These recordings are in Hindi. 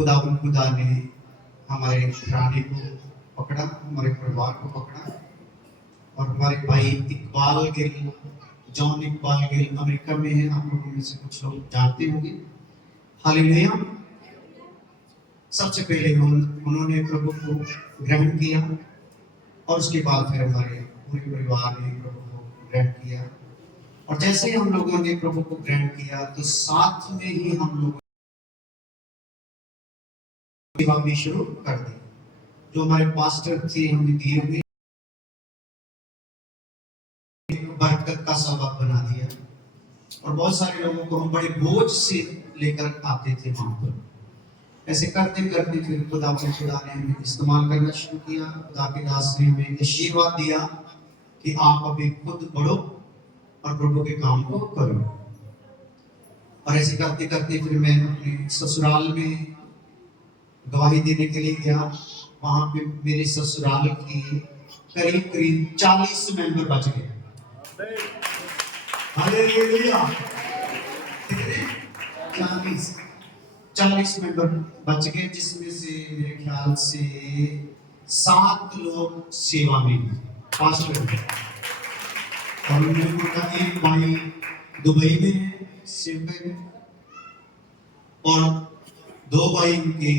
खुदा ने हमारे घराने को पकड़ा, हमारे परिवार को पकड़ा और हमारे भाई इकबाल गिल, जॉन इकबाल गिल अमेरिका में है। आप लोगों में से कुछ लोग जानते होंगे। हालेलुया। सबसे पहले उन्होंने प्रभु को ग्रहण किया और उसके बाद फिर हमारे पूरे परिवार ने प्रभु को ग्रहण किया। और जैसे ही हम लोगों ने प्रभु को ग्रहण किया तो साथ में ही हम लोग सेवा भी शुरू कर दी। जो हमारे पास्टर थे हमें दिए हुए बरकत का सबब बना दिया और बहुत सारे लोगों को हम बड़े बोझ से लेकर आते थे वहां पर। ऐसे करते करते फिर खुदा ने हमें इस्तेमाल करना शुरू किया। खुदा के दास ने हमें आशीर्वाद दिया कि आप अभी खुद बढ़ो और प्रभु के काम को करो। और ऐसे करते करते फिर मैं अपने ससुराल में गवाही देने के लिए गया। वहां पे मेरे ससुराल की करीब करीब 40 मेंबर बच गए। हालेलुया। कितने? 40 मेंबर बच गए, जिसमें से मेरे ख्याल से 7 लोग सेवा में पास्टर थे। और उनका एक भाई दुबई में सेवक है और 2 भाई उनके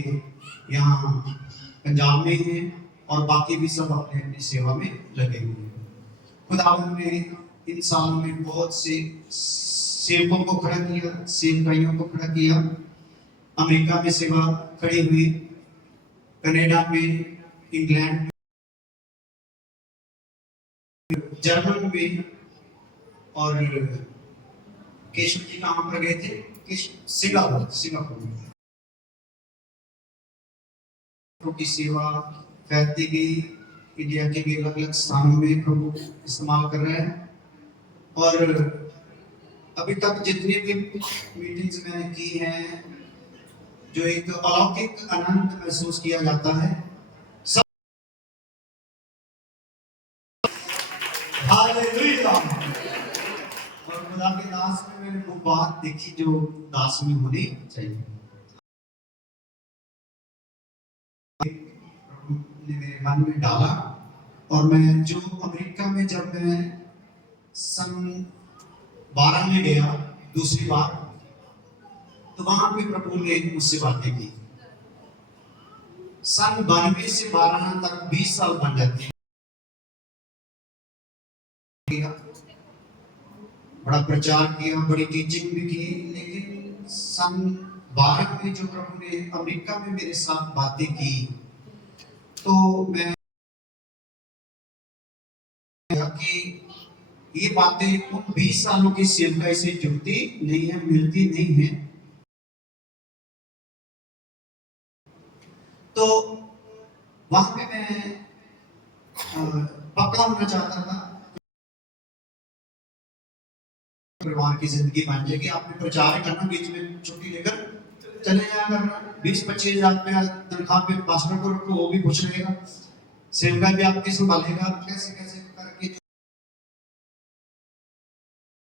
यहाँ पंजाब में हैं और बाकी भी सब अपने अपनी सेवा में लगे हुए हैं। खुदा ने इन सालों में बहुत से सेवकों को खड़ा किया, सेवकाइयों को खड़ा किया। अमेरिका में सेवा खड़ी हुई, कनाडा में, इंग्लैंड में, जर्मन में। और केशव जी कहाँ पर गए थे? सिंगापुर में की सेवा फैलती गई। इंडिया के भी अलग अलग स्थानों में प्रभु इस्तेमाल कर रहे हैं। और अभी तक जितनी भी मीटिंग्स मैंने की हैं, जो एक अलौकिक आनंद महसूस किया जाता है। सब हालेलुया। और खुदा के दास में मैंने वो बात देखी जो दास में होनी चाहिए। प्रभु ने मेरे मन में डाला और मैं जो अमेरिका में जब मैं सन 12 में गया दूसरी बार, तो वहां पे प्रभु ने मुझसे बातें की। सन 92 से 12 तक 20 साल बन जाते हैं। बड़ा प्रचार किया, बड़ी टीचिंग भी की, लेकिन सन 12 में जो प्रभु ने अमेरिका में मेरे साथ बातें की, तो मैं कि ये बातें उन 20 सालों की सेवकाई से जुड़ती नहीं है, मिलती नहीं है। तो वहां पे मैं पक्का होना चाहता था। परिवार की जिंदगी बन जाएगी, आपने प्रचार करना, बीच में छुट्टी लेकर चले जाया करना। 20-25 हजार रुपया तनख्वाह पे पास्टर को रखो, वो भी खुश रहेगा, सेवका भी आपकी संभालेगा। कैसे कैसे करके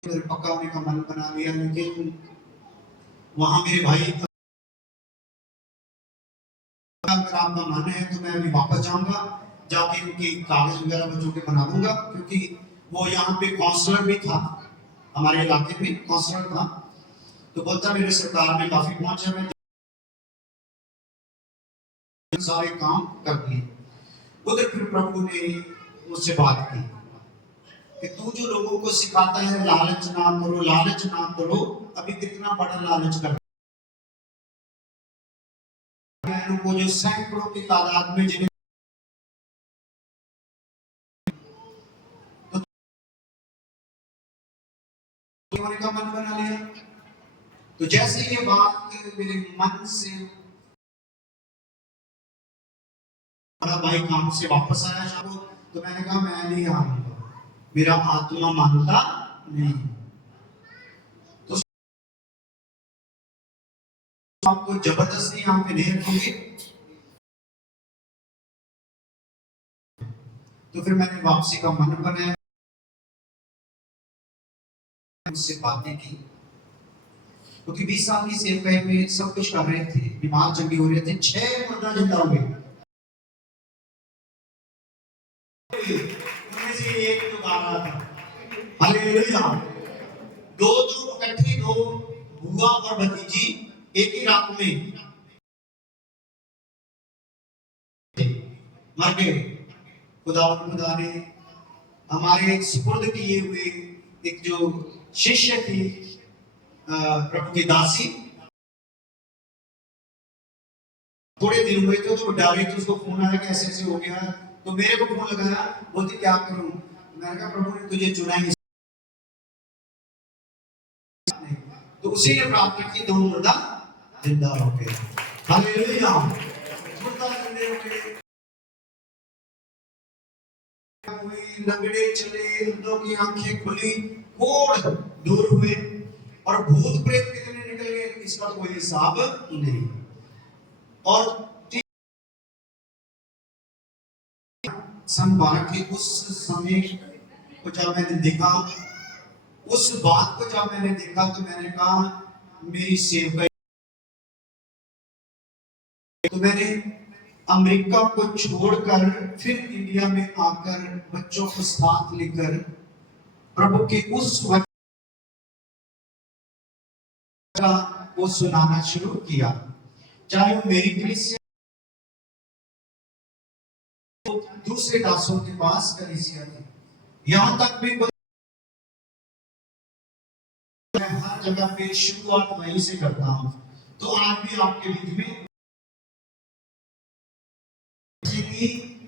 पक्का होने का मन बना लिया। लेकिन वहां मेरे भाई, अगर आपका मन है तो मैं अभी वापस जाऊंगा, जाके उनकी कागज वगैरह बच्चों के बना दूंगा, क्योंकि वो यहाँ पे काउंसलर भी था, हमारे इलाके में काउंसलर था। तो बोलता मेरे सरकार में काफी पहुंच है, मैं सारे काम कर दिए। उधर फिर प्रभु ने मुझसे बात की कि तू जो लोगों को सिखाता है लालच ना करो, लालच ना करो, अभी कितना बड़ा लालच कर को जो सैकड़ों की तादाद में जिन्हें होने का मन बना लिया। तो जैसे ये बात मेरे मन से, बड़ा भाई काम से वापस आया शाम को, तो मैंने कहा मैं नहीं आऊंगा, मेरा आत्मा मानता नहीं। तो आपको जबरदस्ती यहाँ पे नहीं रखोगे। तो फिर मैंने वापसी का मन बनाया, उससे बातें की। क्योंकि 20 साल की सेवकाई में सब कुछ कर रहे थे, बीमार चंगे हो रहे थे, 6 मुर्दा जिंदा हो गए। उनमें से एक तो गा रहा था हालेलुया। दो जो इकट्ठे, दो बुआ और भतीजी एक ही रात में मर गए। खुदा ने हमारे सुपुर्द किए हुए एक जो शिष्य थी, प्रभु की दासी, थोड़े दिन हुए थे तो डायरेक्ट उसको फोन आया कि ऐसे ऐसे हो गया। तो मेरे को फोन लगाया, बोलती क्या करूं। मैंने कहा प्रभु ने तुझे चुना है, तो उसी ने प्रार्थना की, दो मुर्दा जिंदा हो गए। हालेलुया। मुर्दा जिंदे हो गए, लंगड़े चले, अंधों की आंखें खुली, कोढ़ दूर हुए, और भूत प्रेत कितने निकल गए इसका कोई हिसाब नहीं। और सन 12 के उस समय को जब मैंने देखा, उस बात को जब मैंने देखा, तो मैंने कहा मेरी सेवकाई, तो मैंने अमेरिका को छोड़कर फिर इंडिया में आकर बच्चों को साथ लेकर प्रभु के उस वचन का वो सुनाना शुरू किया। चाहे वो मेरी कलीसिया, दूसरे दासों के पास कलीसिया थी, यहां तक भी मैं हर जगह पे शुरुआत वहीं से करता हूं। तो आज भी आपके बीच में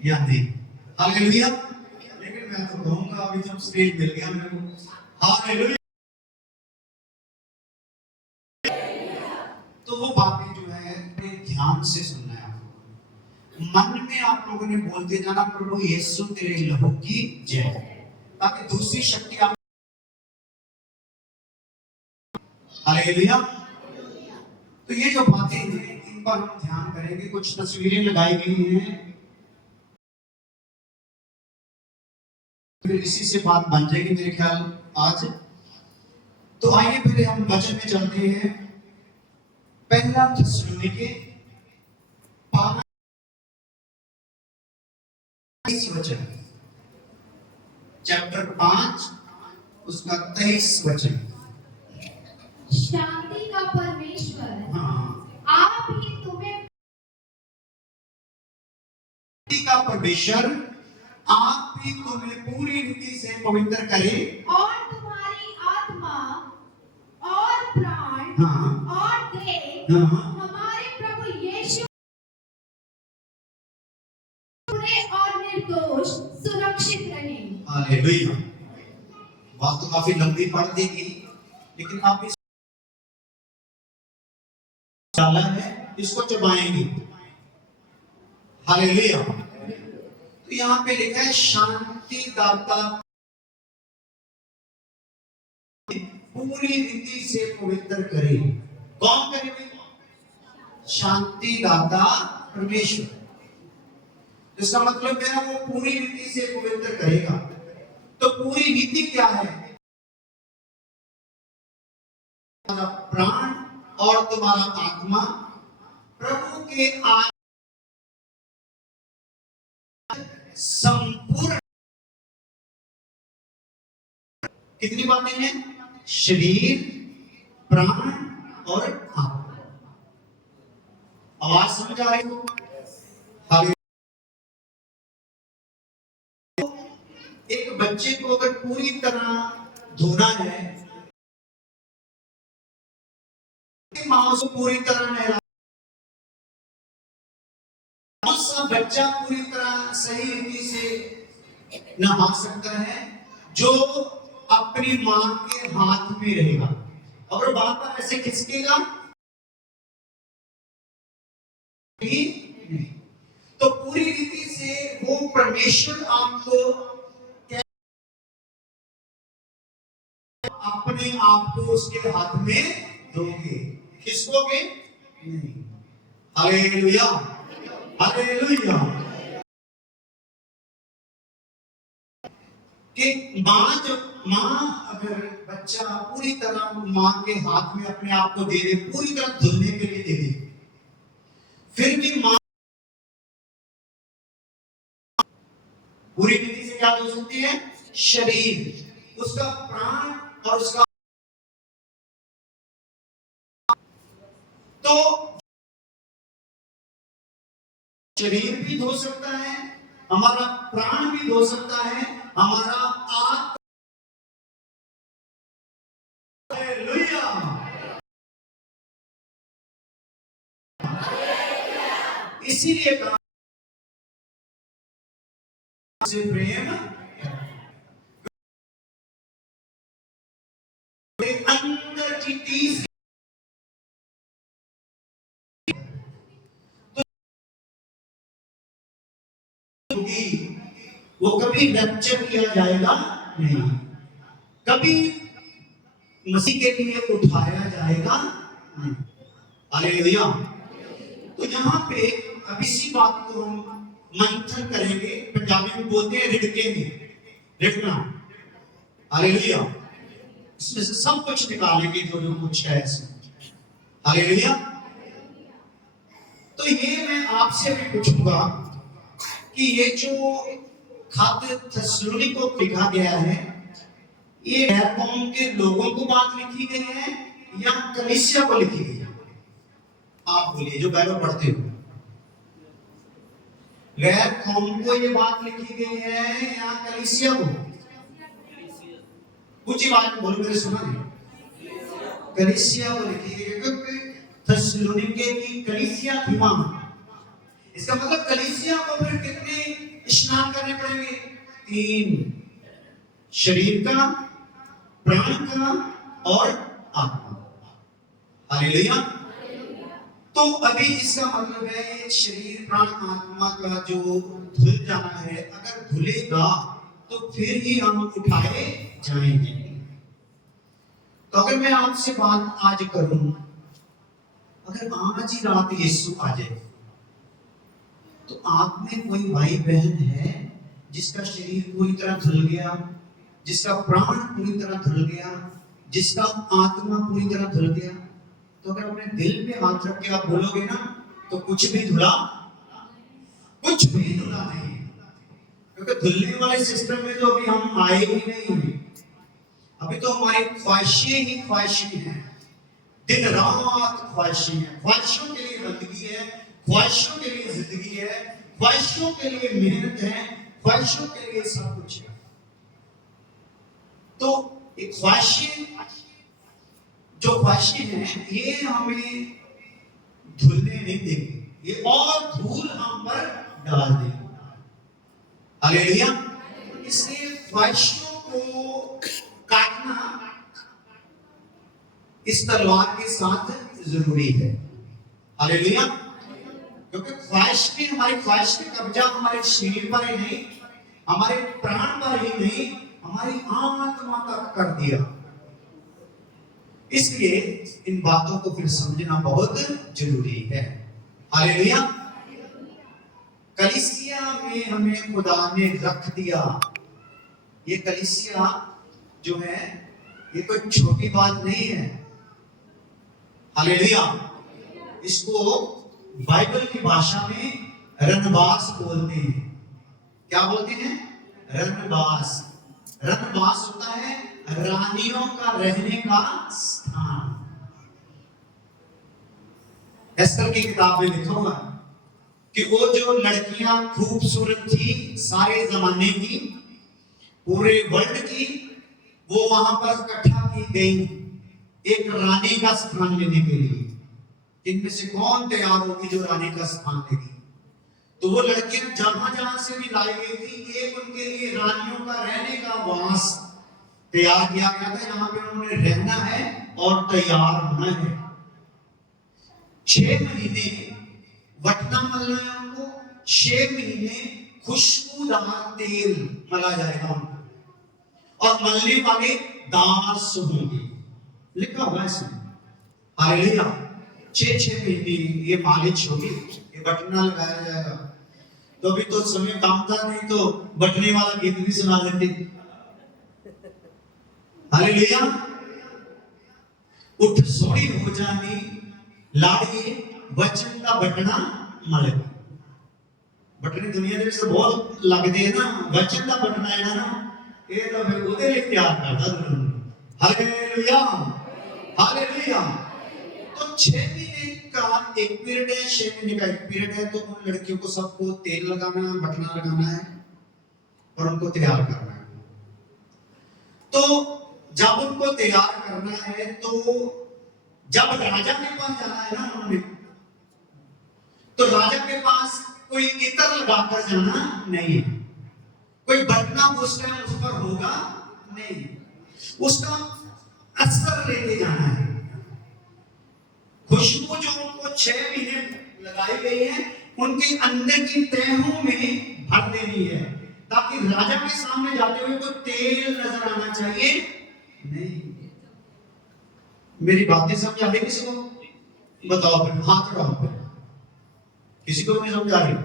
या नहीं, हालेलुया। लेकिन मैं तो कहूंगा अभी जब स्टेज मिल गया मेरे को, हालेलुया, तो वो बातें जो है ध्यान से सुनना है आपको, मन में आप लोगों ने बोलते जाना प्रभु यीशु तेरे लहू की जय, ताकि दूसरी शक्ति आप, हालेलुया। तो ये जो बातें हैं इन पर हम ध्यान करेंगे। कुछ तस्वीरें लगाई गई हैं, फिर इसी से बात बन जाएगी मेरे ख्याल आज। तो आइए पहले हम वचन में चलते हैं। पहला थिस्सलुनीके 5 वचन, चैप्टर 5 उसका 23 वचन। शांति का परमेश्वर, हाँ, आप ही तुम्हें, शांति का परमेश्वर आप भी तुम्हें पूरी रीति से पवित्र करे, और तुम्हारी आत्मा और प्राण, हाँ, और देह, हाँ, हमारे प्रभु यीशु पूरे और निर्दोष सुरक्षित रहे। हालेलुया। बात तो काफी लंबी पढ़ देगी, लेकिन आप इस डाला है इसको चबाएंगे। हालेलुया। तो यहाँ पे लिखा है शांति दाता पूरी रीति से पवित्र करे। कौन करे? शांति दाता परमेश्वर। इसका मतलब है वो पूरी रीति से पवित्र करेगा। तो पूरी रीति क्या है? तुम्हारा प्राण और तुम्हारा आत्मा प्रभु के संपूर्ण, कितनी बातें हैं? शरीर, प्राण और आत्मा। आवाज समझ आ रही हो? एक बच्चे को अगर पूरी तरह धोना है, मां को पूरी तरह नहला, सब बच्चा पूरी तरह सही रीति से नहा सकता है जो अपनी मां के हाथ में रहेगा। अगर बार बार ऐसे खिसकेगा नहीं। तो पूरी रीति से वो परमेश्वर आपको अपने आप को उसके हाथ में दोगे, खिसकोगे नहीं। Hallelujah, hallelujah. कि माँ अगर बच्चा पूरी तरह माँ के हाथ में अपने आप को दे दे, पूरी तरह धुलने के लिए दे दे, फिर भी माँ पूरी विधि से क्या धो सकती है? शरीर, उसका प्राण और उसका, तो शरीर भी धो सकता है, हमारा प्राण भी धो सकता है, हमारा आत्मा। इसीलिए कहा से प्रेम अंदर की तीसरी, वो कभी रैप्चर किया जाएगा नहीं, कभी मसीह के लिए उठाया जाएगा नहीं। हालेलुया। तो यहाँ पे अब इसी बात को हम मंथन करेंगे, पंजाबी में बोलते हैं रिड़केंगे, रिड़कना। हालेलुया। इसमें से सब कुछ निकालेंगे जो जो कुछ है इसमें। हालेलुया। तो ये मैं आपसे भी पूछूंगा कि ये जो खत थिस्सलुनी को लिखा गया है, ये गैर कौम के लोगों को बात लिखी गई है या कलीसिया को लिखी गई है? आप बोलिए जो बाइबल पढ़ते हो, गैर कौम को ये बात लिखी गई है या कलीसिया को? ऊंची बात में बोलो, मेरे सुना नहीं। कलीसिया को लिखी गई है, क्योंकि थिस्सलुनीके की कलीसिया थी वहां। इसका मतलब कलीसिया को फिर कितने स्नान करने पड़ेंगे? 3, शरीर का, प्राण का और आत्मा। हालेलुया। तो अभी इसका मतलब है शरीर, प्राण, आत्मा का जो धुल जाना है, अगर धुलेगा तो फिर ही हम उठाए जाएंगे। तो अगर मैं आपसे बात आज करूं, अगर आज ही रात यीशु आ जाए, तो आप में कोई भाई बहन है जिसका शरीर पूरी तरह धुल गया, जिसका प्राण पूरी तरह धुल गया, जिसका आत्मा पूरी तरह धुल गया? तो अगर अपने दिल पे हाथ रख के आप बोलोगे ना, तो कुछ भी धुला नहीं, क्योंकि धुलने वाले सिस्टम में तो अभी हम आए ही नहीं हैं। अभी तो हमारी ख्वाहिशें ही ख्वाहिशें हैं, दिन रात ख्वाहिशें हैं, ख्वाहिशों के लिए बंदगी है, ख्वाहिशों के लिए जिंदगी है, ख्वाहिशों के लिए मेहनत है, ख्वाहिशों के लिए सब कुछ है। तो एक ख्वाहिशें, जो ख्वाहिशें हैं, ये हमें धुलने नहीं देंगे, ये और धूल हम पर डाल देंगे। हालेलुया। इसलिए ख्वाहिशों को काटना इस तलवार के साथ जरूरी है। हालेलुया। क्योंकि ख्वाहिश में, हमारी ख्वाहिश में कब्जा हमारे शरीर पर ही नहीं, हमारे प्राण पर ही नहीं, हमारी आत्मा तक कर दिया। इसलिए इन बातों को फिर समझना बहुत जरूरी है। हालेलुया। कलीसिया में हमें खुदा ने रख दिया। ये कलीसिया जो है, ये कोई छोटी बात नहीं है। हालेलुया। इसको बाइबल की भाषा में रनबास बोलते हैं। क्या बोलते हैं? रनबास। रनबास होता है रानियों का रहने का स्थान। एस्तर की किताब में लिखा हुआ कि वो जो लड़कियां खूबसूरत थी सारे जमाने की, पूरे वर्ल्ड की, वो वहां पर इकट्ठा की गई एक रानी का स्थान लेने के लिए। इनमें से कौन तैयार होगी जो रानी का स्थान लेगी? तो वो लड़कियां जहां जहां से भी लाई गई थी, एक उनके लिए रानियों का रहने का वास तैयार किया गया था। यहाँ पे उन्होंने रहना है और तैयार होना है। 6 महीने वटना मलना है उनको, 6 महीने खुशबूदार तेल मला जाएगा उनको, और मलने वाले दास होंगे। लिखा हुआ है इसमें। हालेलुया। 6 महीने ये मालिश होगी, ये बटना लगाया जाएगा। तो अभी तो समय काम था, नहीं तो बटने वाला गीत भी सुना देते। हालेलुया। उठ सोई हो जानी लाड़िए वचन का बटना मल गई। बटने दुनिया ਦੇ ਵਿੱਚ ਬਹੁਤ ਲੱਗਦੇ ਨਾ, वचन का बटना है ना, ਇਹ ਤਾਂ ਫਿਰ ਉਹਦੇ ਲਈ ਤਿਆਰ ਕਰਦਾ ਦੁਨੀਆ। Hallelujah hallelujah. तो 6 महीने का एक पीरियड है, 6 महीने का एक पीरियड है। तो उन लड़कियों को सबको तेल लगाना, बटना लगाना है और उनको तैयार करना है। तो जब उनको तैयार करना है, तो जब राजा के पास जाना है ना उन्होंने, तो राजा के पास कोई इत्र लगाकर जाना नहीं है, कोई बटना उस टाइम उस पर होगा नहीं, उसका असर लेके जाना है। खुशबू जो उनको 6 महीने लगाई गई है, उनके अंदर की तहों में भर देनी है, ताकि राजा के सामने जाते हुए कोई तेल नजर आना चाहिए नहीं। मेरी बातें समझ आ रही किसी को? बताओ फिर, हाथ उठाओ फिर। किसी को नहीं समझ आ रही?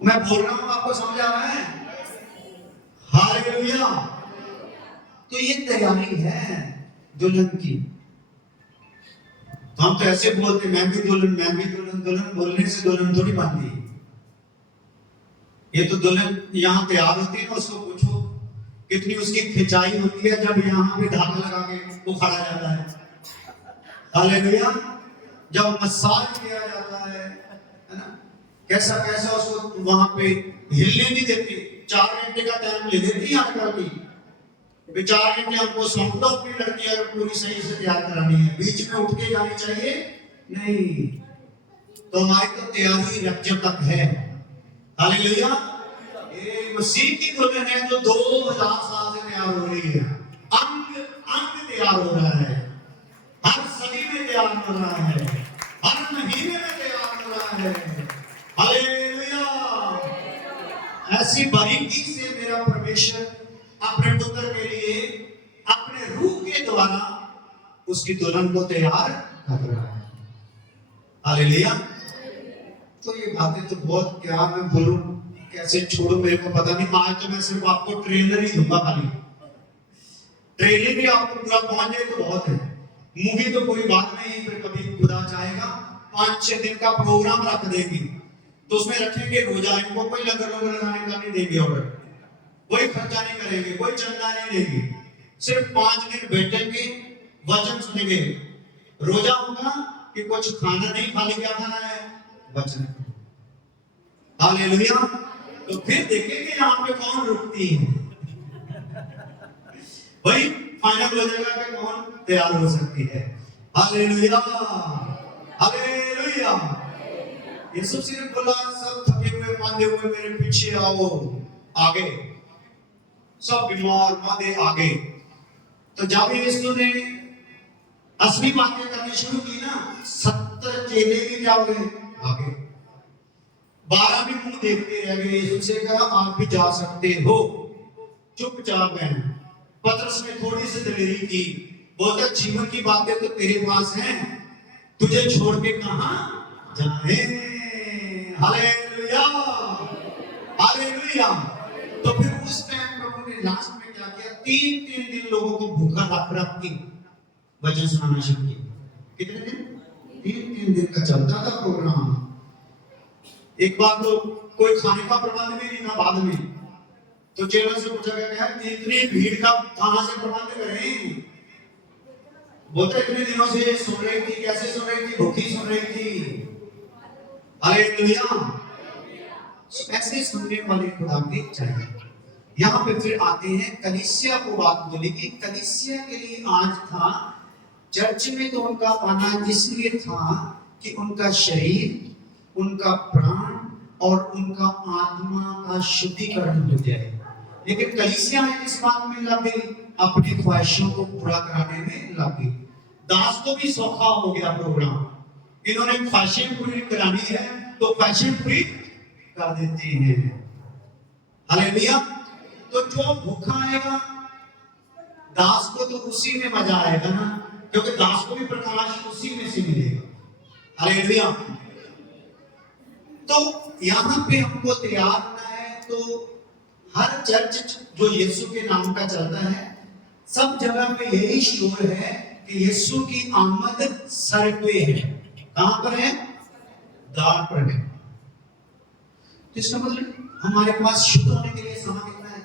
मैं बोल रहा हूं, आपको समझ आ रहा है? हालेलुया। तो ये तैयारी है दुल्हन की। तो हम तो ऐसे बोलते, मैं भी दुल्हन, मैं भी दुल्हन। दुल्हन बोलने से दुल्हन थोड़ी बनती है। ये तो दुल्हन यहाँ तैयार होती है ना, उसको पूछो कितनी उसकी खिंचाई होती है जब यहाँ पे धागा लगा के वो खड़ा जाता है। हालेलुया। जब मसाज किया जाता है ना, कैसा कैसा उसको वहां पे हिलने नहीं देती। 4 घंटे का टाइम ले लेती है आजकल की। 4 घंटे हमको सौंप दो अपनी लड़की, अगर पूरी सही से तैयार करानी है, बीच में उठ के जानी चाहिए नहीं। तो हमारी तो तैयारी रज्जु तक है। हालेलुया। ये मसीह की दुल्हन है जो 2000 साल से तैयार हो रही है। अंग अंग तैयार हो रहा है, हर सदी में तैयार हो रहा है, हर महीने में तैयार हो रहा है। हालेलुया। ऐसी बारीकी से मेरा परमेश्वर अपने पुत्र के लिए अपने रूह के द्वारा उसकी दुल्हन को तैयार कर रहा है। हालेलुया। तो ये बातें तो बहुत, क्या मैं बोलूं, कैसे छोड़ू, मेरे को पता नहीं। आज तो मैं सिर्फ आपको ट्रेलर ही दूंगा, खाली ट्रेलर भी आपको पूरा पहुंच जाए तो बहुत है। मूवी तो कोई बात नहीं, फिर कभी खुदा चाहेगा 5-6 दिन का प्रोग्राम रख देंगे, तो उसमें रखेंगे रोजा। इनको कोई लंगर लगाने का नहीं देंगे ऑर्डर, कोई खर्चा नहीं करेंगे, कोई चंदा नहीं देंगे। सिर्फ 5 दिन बैठेंगे, वचन सुनेंगे। रोजा होगा कि कुछ खाना नहीं, खाली क्या खाना है? वचन। हालेलुया। तो फिर देखेंगे यहाँ पे कौन रुकती है, भाई फाइनल हो जाएगा कि कौन तैयार हो सकती है। Hallelujah hallelujah. यीशु सिर्फ बोला, सब थके हुए मांदे हुए मेरे पीछे आओ, आगे। सब बीमार मांदे आगे। तो जब यीशु ने असली बातें करनी शुरू की ना, 70 चेले भी क्या हुए? आगे। 12 भी मुंह देखते रह गए। यीशु से कहा, आप भी जा सकते हो, चुपचाप है। पतरस ने थोड़ी सी दिलेरी की, बोलता जीवन की बातें तो तेरे पास हैं, तुझे छोड़ के कहां जाए। Hallelujah hallelujah. तो फिर उस टाइम प्रभु ने लास्ट में क्या किया? 3 दिन लोगों को भूखा रख के वचन सुनाना शुरू किया। कितने दिन? 3 दिन का चलता था प्रोग्राम। एक बार तो कोई खाने का प्रबंध भी नहीं था बाद में, तो चेलों से पूछा गया, इतनी भीड़ का कहां से प्रबंध करें? बोलते इतने दिनों से सुन रही थी। कैसे सुन रही थी? भूखी सुन रही थी। हालेलुया। ऐसे सुनने वाले खुदा के चाहिए। यहाँ पे फिर आते हैं, कलीसिया को बात बोली कि कलीसिया के लिए आज था चर्च में, तो उनका आना इसलिए था कि उनका शरीर, उनका प्राण और उनका आत्मा का शुद्धिकरण हो जाए। लेकिन कलीसिया में इस बात में लग गई, अपनी ख्वाहिशों को पूरा कराने में लग गई। दास को भी सौखा हो गया प्रोग्राम, इन्होंने ख्वाहिशें पूरी करानी है तो ख्वाहिशें पूरी कर देते हैं। हालेलुया। तो जो भूखा आएगा, दास को तो उसी में मजा आएगा ना, क्योंकि दास को भी प्रकाश उसी में से मिलेगा। हालेलुया। तो यहाँ पे हमको तैयार होना है। तो हर चर्च जो यीशु के नाम का चलता है, सब जगह पे यही शोर है कि यीशु की आमद सर पे है। कहां पर है? द्वार पर है। तो इसका मतलब हमारे पास शुद्ध होने के लिए समय कितना है?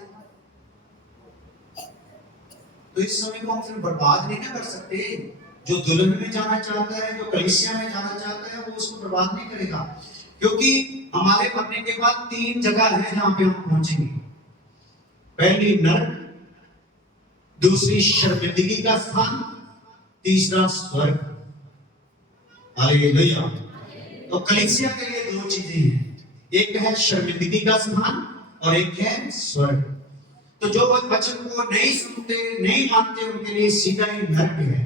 तो इस समय को हम सिर्फ बर्बाद नहीं कर सकते। जो दुल्हन में जाना चाहता है, जो कलीसिया में जाना चाहता है, वो उसको बर्बाद नहीं करेगा, क्योंकि हमारे मरने के बाद 3 जगह है जहां पे हम पहुंचेंगे। पहली नरक, दूसरी शर्मिंदगी का स्थान, तीसरा स्वर्ग। हालेलुया। तो कलीसिया के लिए 2 चीजें हैं, एक है शर्मिंदगी का स्थान और एक है स्वर्ग। तो जो वचन को नहीं सुनते, नहीं मानते, उनके लिए सीधा ही नरक है।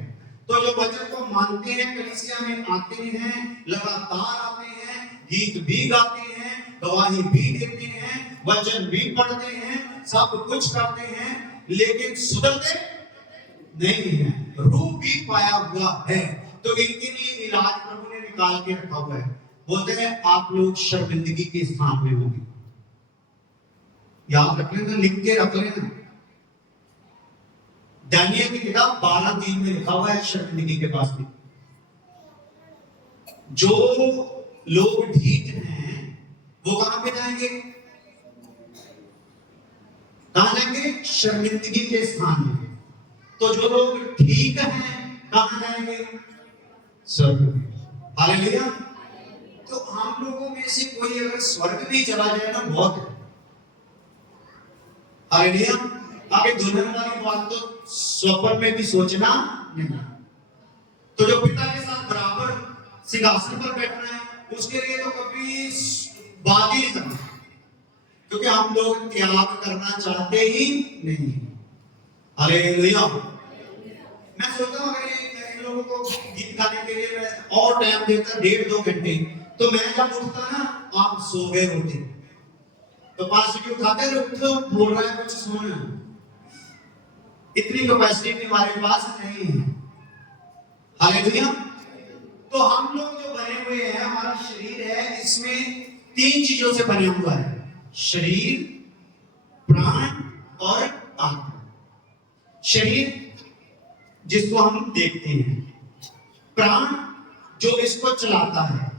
तो जो वचन को मानते हैं, कलीसिया में आते हैं, लगातार आते हैं, गीत भी गाते हैं, गवाही भी देते हैं, वचन भी पढ़ते हैं, सब कुछ करते हैं, लेकिन सुधरते नहीं है, रूप भी पाया हुआ है, तो इनके लिए इलाज प्रभु ने निकाल के रखा हुआ है। बोलते हैं आप लोग शर्मिंदगी के स्थान में होंगे। याद रख लेना, लिख के रख लेना। दानियल की किताब 12:3 में लिखा हुआ है शर्मिंदगी के पास में। जो लोग ढीठ हैं वो कहां पे जाएंगे? कहां जाएंगे? शर्मिंदगी के स्थान में। तो जो लोग ठीक हैं कहां जाएंगे? स्वर्ग में। हालेलुया। तो हम लोगों में से कोई अगर स्वर्ग में चला जाए ना, बहुत है। हालेलुया। आगे दुल्हन वाली बात तो स्वप्न में भी सोचना नहीं। तो जो पिता के साथ बराबर सिंहासन पर बैठना है, उसके लिए तो कभी बात ही नहीं करना, क्योंकि हम लोग त्याग करना चाहते ही नहीं। हालेलुया। मैं सोचता हूँ अगर इन लोगों को गीत गाने के लिए मैं और टाइम देता 1.5-2 घंटे, तो मैं जब उठता ना, आप सो गए होते। तो पास भी उठाते उठो, बोल रहा है कुछ सुन। इतनी कैपेसिटी हमारे पास नहीं है। हालेलुया। तो हम लोग जो बने हुए हैं, हमारा शरीर है, इसमें 3 चीजों से बने हुआ है, शरीर, प्राण और आत्मा। शरीर जिसको हम देखते हैं, प्राण जो इसको चलाता है,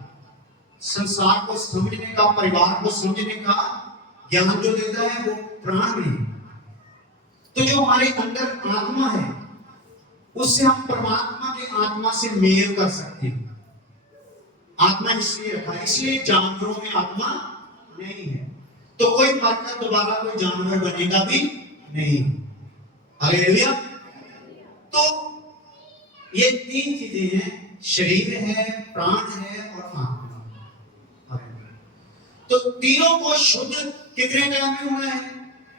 संसार को समझने का, परिवार को समझने का ज्ञान जो देता है, वो प्राण है। तो जो हमारे अंदर आत्मा है, उससे हम परमात्मा के आत्मा से मेल कर सकते हैं। आत्मा इसलिए रखा है, इसलिए जानवरों में आत्मा नहीं है। तो कोई मरकर दोबारा कोई जानवर बनेगा भी नहीं। हालेलुया। तो ये 3 चीजें हैं, शरीर है, प्राण है और आत्मा। तो तीनों को शुद्ध कितने टाइम में होना है?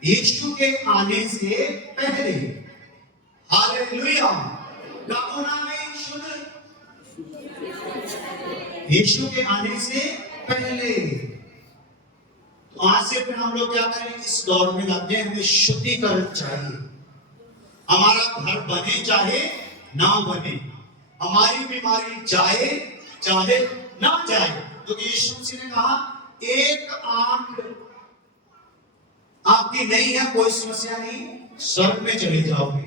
यीशु के आने से पहले। हालेलुया। कब होना है शुद्ध? यीशु के आने से पहले। तो आज से फिर हम लोग क्या करें? इस दौर में लग जाए, हमें शुद्धिकरण चाहिए। हमारा घर बने चाहे ना बने, हमारी बीमारी जाए चाहे ना जाए, तो यीशु मसीह ने कहा एक आंख आपकी नहीं है, कोई समस्या नहीं, स्वर्ग में चले जाओगे।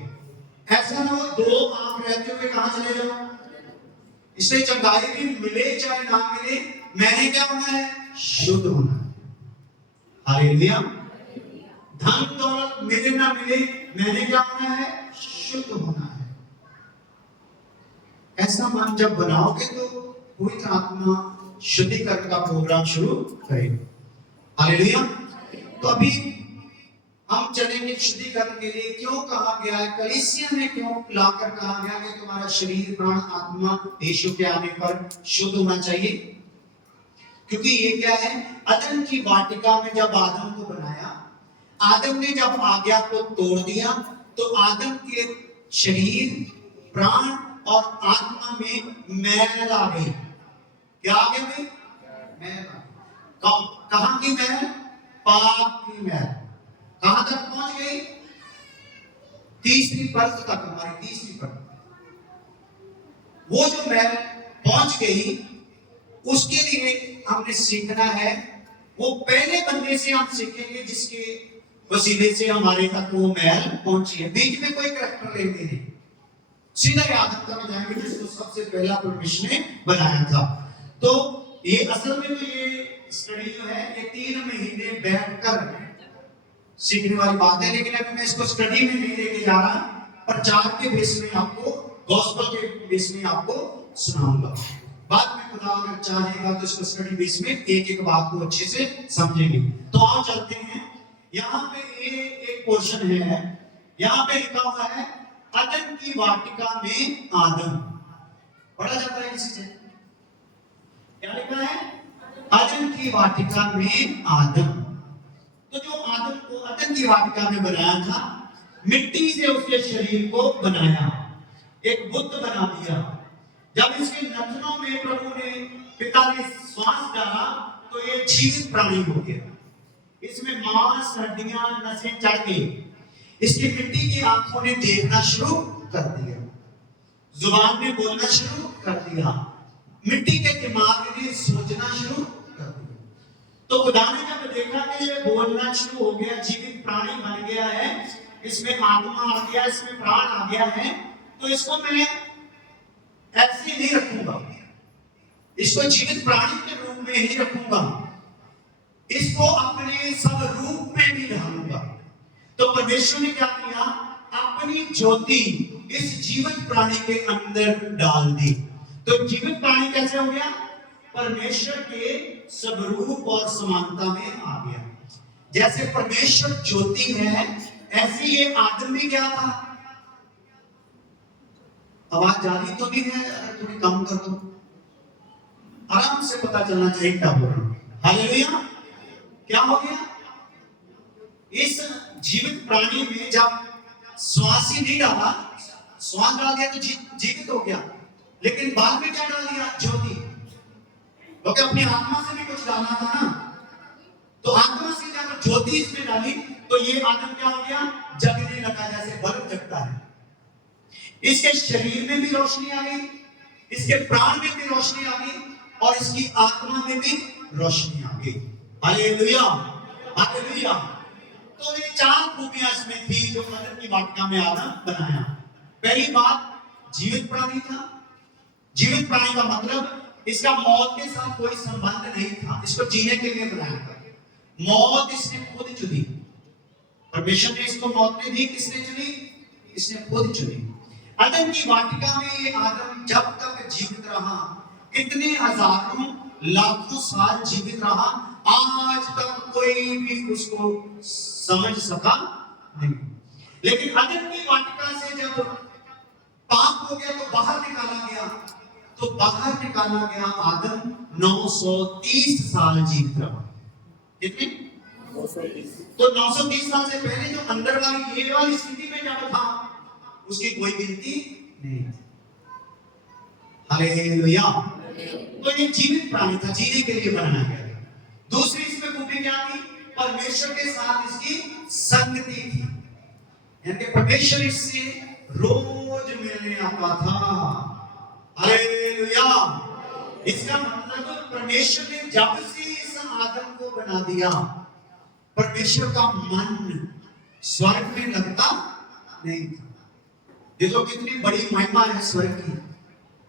ऐसा ना हो 2 आंख रहते हुए कहां चले जाओ। इसलिए चंगाई भी मिले चाहे ना मिले, मैंने क्या होना है? शुद्ध होना है। हालेलुया। धन दौलत मिले ना मिले, मैंने क्या होना है? शुद्ध होना है। ऐसा मन जब बनाओगे तो पवित्र आत्मा शुद्धिकरण का प्रोग्राम शुरू करेगी। हालेलुया। तो अभी हम चलेंगे शुद्धिकरण के लिए। क्यों कहा गया है, कलीसिया में क्यों लाकर कहा गया कि तुम्हारा शरीर, प्राण, आत्मा यीशु के आने पर शुद्ध होना चाहिए? क्योंकि ये क्या है, अदन की वाटिका में जब आदम को बनाया, आदम ने जब आज्ञा को तोड़ दिया, तो आदम के शरीर, प्राण और आत्मा में मैल आ गई। क्या आ गया भाई? मैल। कहां की मैल? पाप की मैल। कहां तक पहुंच गई? तीसरी परत तक, हमारी तीसरी परत। वो जो मैल पहुंच गई, उसके लिए हमने सीखना है। वो पहले बंदे से हम सीखेंगे जिसके वसीले से हमारे तक वो महल पहुंची है। बीच में कोई करैक्टर लेते नहीं, सीधा आदम तक जाएंगे जिसको सबसे पहला परमेश्वर ने बनाया था। तो ये असल में तो ये स्टडी जो है ये 3 महीने बैठकर सीखने वाली बात है, लेकिन अभी मैं इसको स्टडी में नहीं लेके जा रहा, प्रचार के बेस में आपको, गॉस्पेल के बेस में आपको सुनाऊंगा। बाद में खुदा अगर चाहेगा तो इसको स्टडी बेस में एक एक बात को अच्छे से समझेंगे। तो आओ चलते हैं। यहाँ पे ये एक पोर्शन है, यहाँ पे लिखा हुआ है अदन की वाटिका में आदम। पढ़ा जाता है किसी से? क्या लिखा है? अदन की वाटिका में आदम। तो जो आदम को अदन की वाटिका में बनाया था, मिट्टी से उसके शरीर को बनाया, एक बुद्ध बना दिया। जब इसके नथनों में प्रभु ने, पिता ने श्वास डाला तो ये जीवित प्राणी हो गया। इसमें मांस, हड्डियां, नसें चढ़ गई। इसकी मिट्टी की आंखों ने देखना शुरू कर दिया, जुबान ने बोलना शुरू कर दिया, मिट्टी के दिमाग ने सोचना शुरू कर दिया। तो खुदा ने जब देखा कि ये बोलना शुरू हो गया, जीवित प्राणी बन गया है, इसमें आत्मा आ गया, इसमें प्राण आ गया है, तो इसको मैं ऐसे नहीं रखूंगा, इसको जीवित प्राणी के रूप में ही रखूंगा, इसको अपने सब रूप में भी ढालूंगा। तो परमेश्वर ने क्या किया? अपनी ज्योति इस जीवित प्राणी के अंदर डाल दी। तो जीवित प्राणी कैसे हो गया? परमेश्वर के स्वरूप और समानता में आ गया। जैसे परमेश्वर ज्योति है, ऐसे ये आदम भी क्या था? आवाज जा रही तो भी है, अगर थोड़ी कम कर दो, आराम से पता चलना चाहिए क्या हो रहा है। हालेलुया। क्या हो गया? इस जीवित प्राणी में जब श्वास ही नहीं डाला, श्वास डाल दिया तो जीवित हो गया, लेकिन बाद में क्या डाल दिया? ज्योति। क्योंकि अपनी आत्मा से भी कुछ डालना था ना, तो आत्मा से जब ज्योति इसमें डाली तो ये आदम क्या हो गया? जगने लगा, जैसे बल्ब जगता है। इसके शरीर में भी रोशनी आ गई, इसके प्राण में भी रोशनी आ गई, और इसकी आत्मा में भी रोशनी आ गई। Hallelujah, hallelujah. तो ये 4 खूबियां इसमें थी जो अदन की वाटिका में आदम बनाया। पहली बात, जीवित प्राणी था। जीवित प्राणी का मतलब इसका मौत के साथ कोई संबंध नहीं था, इसको जीने के लिए बनाया था। मौत इसने खुद चुनी, परमेश्वर ने इसको मौत नहीं दी, किसने चुनी? इसने खुद चुनी। अदन की वाटिका में ये आदम जब तक जीवित रहा, कितने हजारों लाखों साल जीवित रहा, आज तक कोई भी उसको समझ सका नहीं। लेकिन अदन की वाटिका से जब पाप हो गया तो बाहर निकाला गया, तो बाहर निकाला गया आदम 930 साल जीवित रहा। कितने? तो 930 साल से पहले जो अंदर वाली ये वाली स्थिति में जब था, उसकी कोई गिनती नहीं। हालेलुया। तो ये जीवित प्राणी था, जीने के लिए बनाया गया। दूसरी इसमें खूबी क्या थी? परमेश्वर के साथ इसकी संगति थी, यानी कि परमेश्वर इससे रोज मिलने आता था। हालेलुया। इसका मतलब परमेश्वर ने जब से इस आदम को बना दिया, परमेश्वर का मन स्वर्ग में लगता नहीं था। देखो कितनी बड़ी महिमा है स्वर्ग की,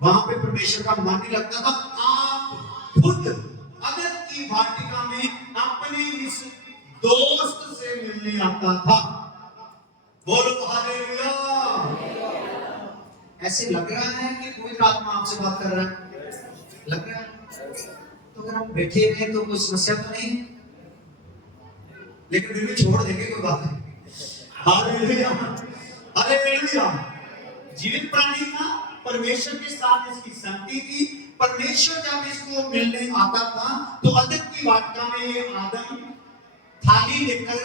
वहां पे परमेश्वर का मन नहीं लगता था। आप खुद अदन की वाटिका में अपने इस दोस्त से मिलने आता था। बोलो हालेलुया। ऐसे लग रहा है कि कोई आत्मा आपसे बात कर रहा है, लग रहा है? तो अगर हम बैठे रहे तो कोई समस्या तो नहीं है, लेकिन फिर भी छोड़ देंगे, कोई बात नहीं। Hallelujah, hallelujah. जीवित प्राणी था, परमेश्वर के साथ इसकी संगति थी। परमेश्वर जब इसको मिलने आता था तो अदन की वाटिका में ये आदम थाली लेकर,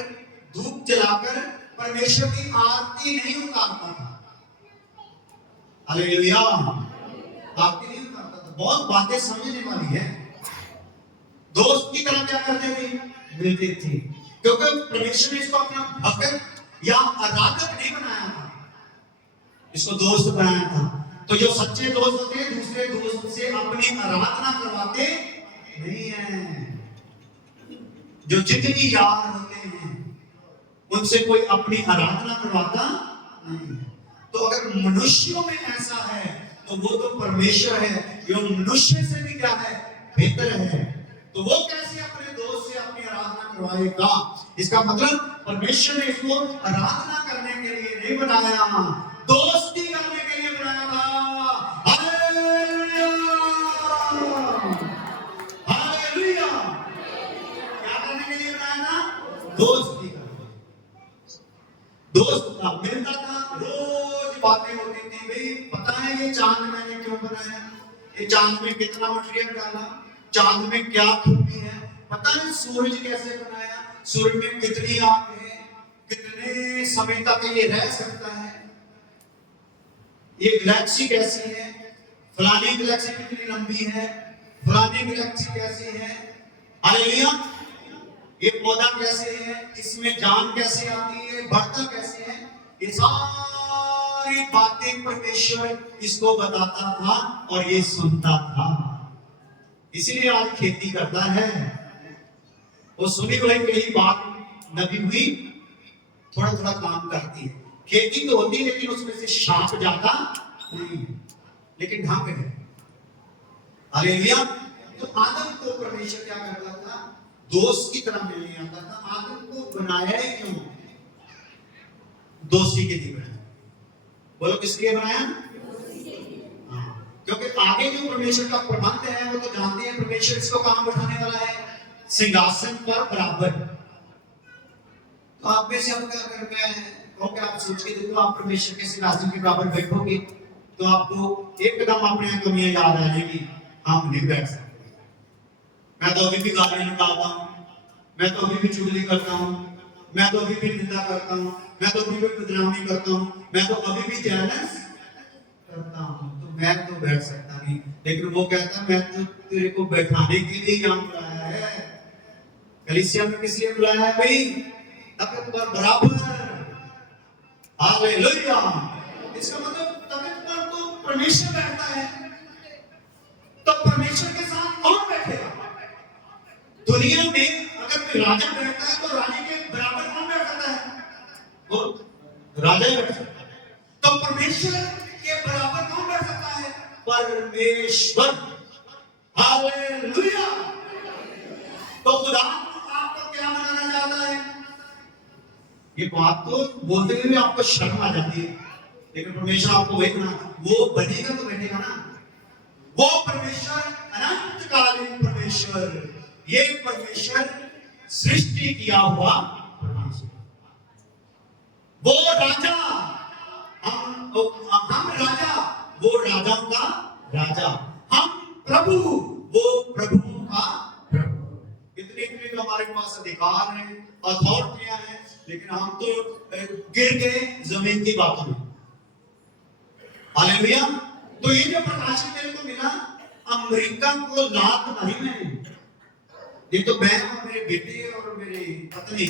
धूप जलाकर परमेश्वर की आरती नहीं उतारता था। हालेलुया, आरती नहीं उतारता था। बहुत बातें समझने वाली है। दोस्त की तरह क्या करते थे? मिलते थे, क्योंकि परमेश्वर ने इसको अपना भक्त या आराधक नहीं बनाया था, इसको दोस्त बनाया था। तो जो सच्चे दोस्त होते हैं, दूसरे दोस्त से अपनी आराधना करवाते नहीं है। जो जितनी यार होते हैं उनसे कोई अपनी आराधना करवाता नहीं है। तो अगर मनुष्यों में ऐसा है तो वो तो परमेश्वर है जो मनुष्य से भी क्या है, बेहतर है। तो वो कैसे अपने दोस्त से अपनी आराधना करवाएगा? इसका मतलब परमेश्वर ने इसको आराधना करने के लिए नहीं बनाया, दोस्ती करने के लिए बनाया था। Hallelujah, hallelujah. क्या करने के लिए बनाया था? दोस्ती करने। दोस्त था, मिलता था, रोज बातें होती थी। भाई पता है ये चांद मैंने क्यों बनाया, ये चांद में कितना मटेरियल डाला, चांद में क्या खूबी है, पता है सूरज कैसे बनाया, सूरज में कितनी आग है, कितने समय तक ये रह सकता है, ये गैलेक्सी कैसी है, फलानी गैलेक्सी कितनी लंबी है, फलानी गैलेक्सी कैसी है, हालेलुया, ये पौधा कैसे है, इसमें जान कैसे आती है, बढ़ता कैसे है, ये सारी बातें परमेश्वर इसको बताता था और ये सुनता था। इसीलिए आज खेती करता है। वो सुनी हुई कई बात नबी हुई थोड़ा थोड़ा काम करती है। खेती तो होती है लेकिन उसमें से शाप जाता नहीं है, लेकिन ढंग है। हालेलुया। तो आदम को परमेश्वर क्या करता था? दोस्त की तरह मिलने आता था। आदम को बनाया ही क्यों? दोस्ती के लिए बनाया। बोलो किस लिए बनाया? क्योंकि आगे जो परमेश्वर का प्रबंध है वो तो जानते हैं, परमेश्वर इसको कहां बैठाने वाला है? सिंहासन पर बराबर। तो आप में से हम क्या करते हैं, क्योंकि आप सोच के देखो आप परमेश्वर के सिंहासन के बराबर बैठोगे तो आपको एकदम अपनी कमियां याद आ जाएगी। हम नहीं बैठ सकते, मैं तो अभी भी गाली निकालता हूँ, मैं तो अभी भी चुगली करता हूँ, मैं तो अभी भी निंदा करता हूँ, मैं तो अभी भी बदनामी करता हूँ, मैं तो अभी भी जेलस करता हूँ, तो मैं तो बैठ सकता नहीं। लेकिन वो कहता है मैं तो तेरे को बैठाने के लिए यहाँ बुलाया है। कलीसिया में किस लिए बुलाया है भाई? तकत पर बराबर। हालेलुया। इसका मतलब तकत पर तो परमेश्वर बैठता है, तो परमेश्वर के साथ कौन बैठेगा? दुनिया में अगर कोई राजा बैठता है तो रानी के बराबर कौन बैठ सकता है? वो राजा ही बैठ सकता है। तो परमेश्वर के बराबर कौन बैठ सकता है? परमेश्वर। हालेलुया। तो खुदा आपको क्या बनाना चाहता है? ये बात तो बोलते हुए आपको शर्म आ जाती है, लेकिन परमेश्वर आपको वही बना, वो बनेगा तो बैठेगा ना। वो परमेश्वर अनंतकालीन परमेश्वर, ये परमेश्वर सृष्टि किया हुआ परमेश्वर, वो राजा, हम राजा, वो राजाओं का राजा, हम प्रभु, वो प्रभुओं का प्रभु। इतने इतने तो हमारे पास अधिकार है, अथॉरिटियां हैं, लेकिन हम तो गिर गए जमीन की बातों में। हालेलुया। तो ये जो प्रकाशन मेरे को मिला, अमेरिका को लात मारी मैंने। ये तो मैं और मेरे बेटे और मेरी पत्नी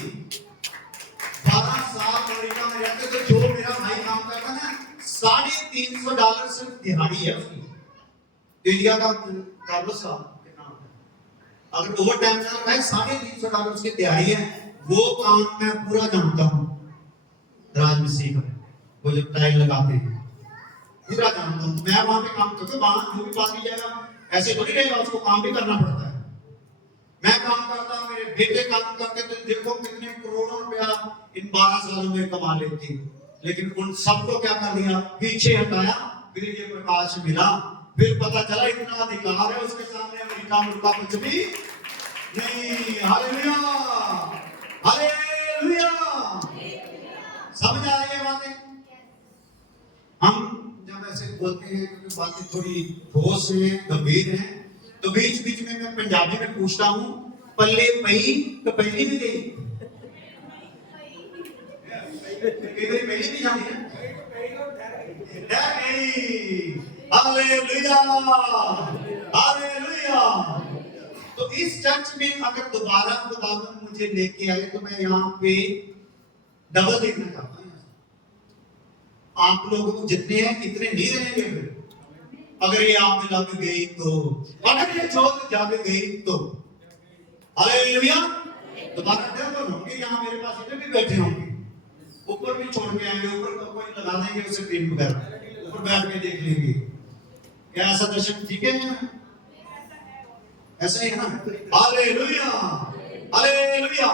12 साल अमेरिका में रहते, तो जो मेरा भाई काम करता ना, $350 सिर्फ दिहाड़ी है उसकी। इंडिया का कार्लो साहब के नाम है। अगर ओवर टाइम चल रहा है $350 उसकी दिहाड़ी है। वो काम मैं पूरा जानता हूँ, राजमिस्त्री का, वो जो टाइल लगाते हैं पूरा जानता हूँ मैं। वहां पे काम करके वहां जो भी बात की जाएगा ऐसे थोड़ी रहेगा, उसको काम भी करना पड़ता है। मैं काम करता हूँ, मेरे बेटे काम करते, तो देखो कितने करोड़ों रुपया इन 12 सालों में कमा लेते हैं। लेकिन उन सबको क्या कर दिया? पीछे हटाया। फिर ये प्रकाश मिला, फिर पता चला इतना अधिकार है उसके सामने, अमेरिका मुल्का कुछ भी नहीं। Hallelujah, hallelujah. समझ आ रही है बातें? हम जब ऐसे बोलते हैं क्योंकि बातें थोड़ी ठोस है, गंभीर है, तो बीच बीच में मैं पंजाबी में पूछता हूँ, पल्ले पई तो पहली भी गई, पहली भी जानी है। Hallelujah, hallelujah. तो इस चर्च में अगर दोबारा खुदावंद मुझे लेके आए तो मैं यहाँ पे डबल देखना चाहता हूँ। आप लोग जितने हैं इतने नहीं रहेंगे फिर। अगर ये आग जग गई तो, अगर ये जोत जग गई तो, हालेलुया। दोबारा डबल होंगे, यहाँ मेरे पास इतने भी बैठे होंगे। ऊपर भी छोड़ के आएंगे, ऊपर तो कोई लगा देंगे उसे क्रीम वगैरह, ऊपर बैठ के देख लेंगे। क्या ऐसा दर्शन ठीक है? ऐसा ही है ना? Hallelujah, hallelujah.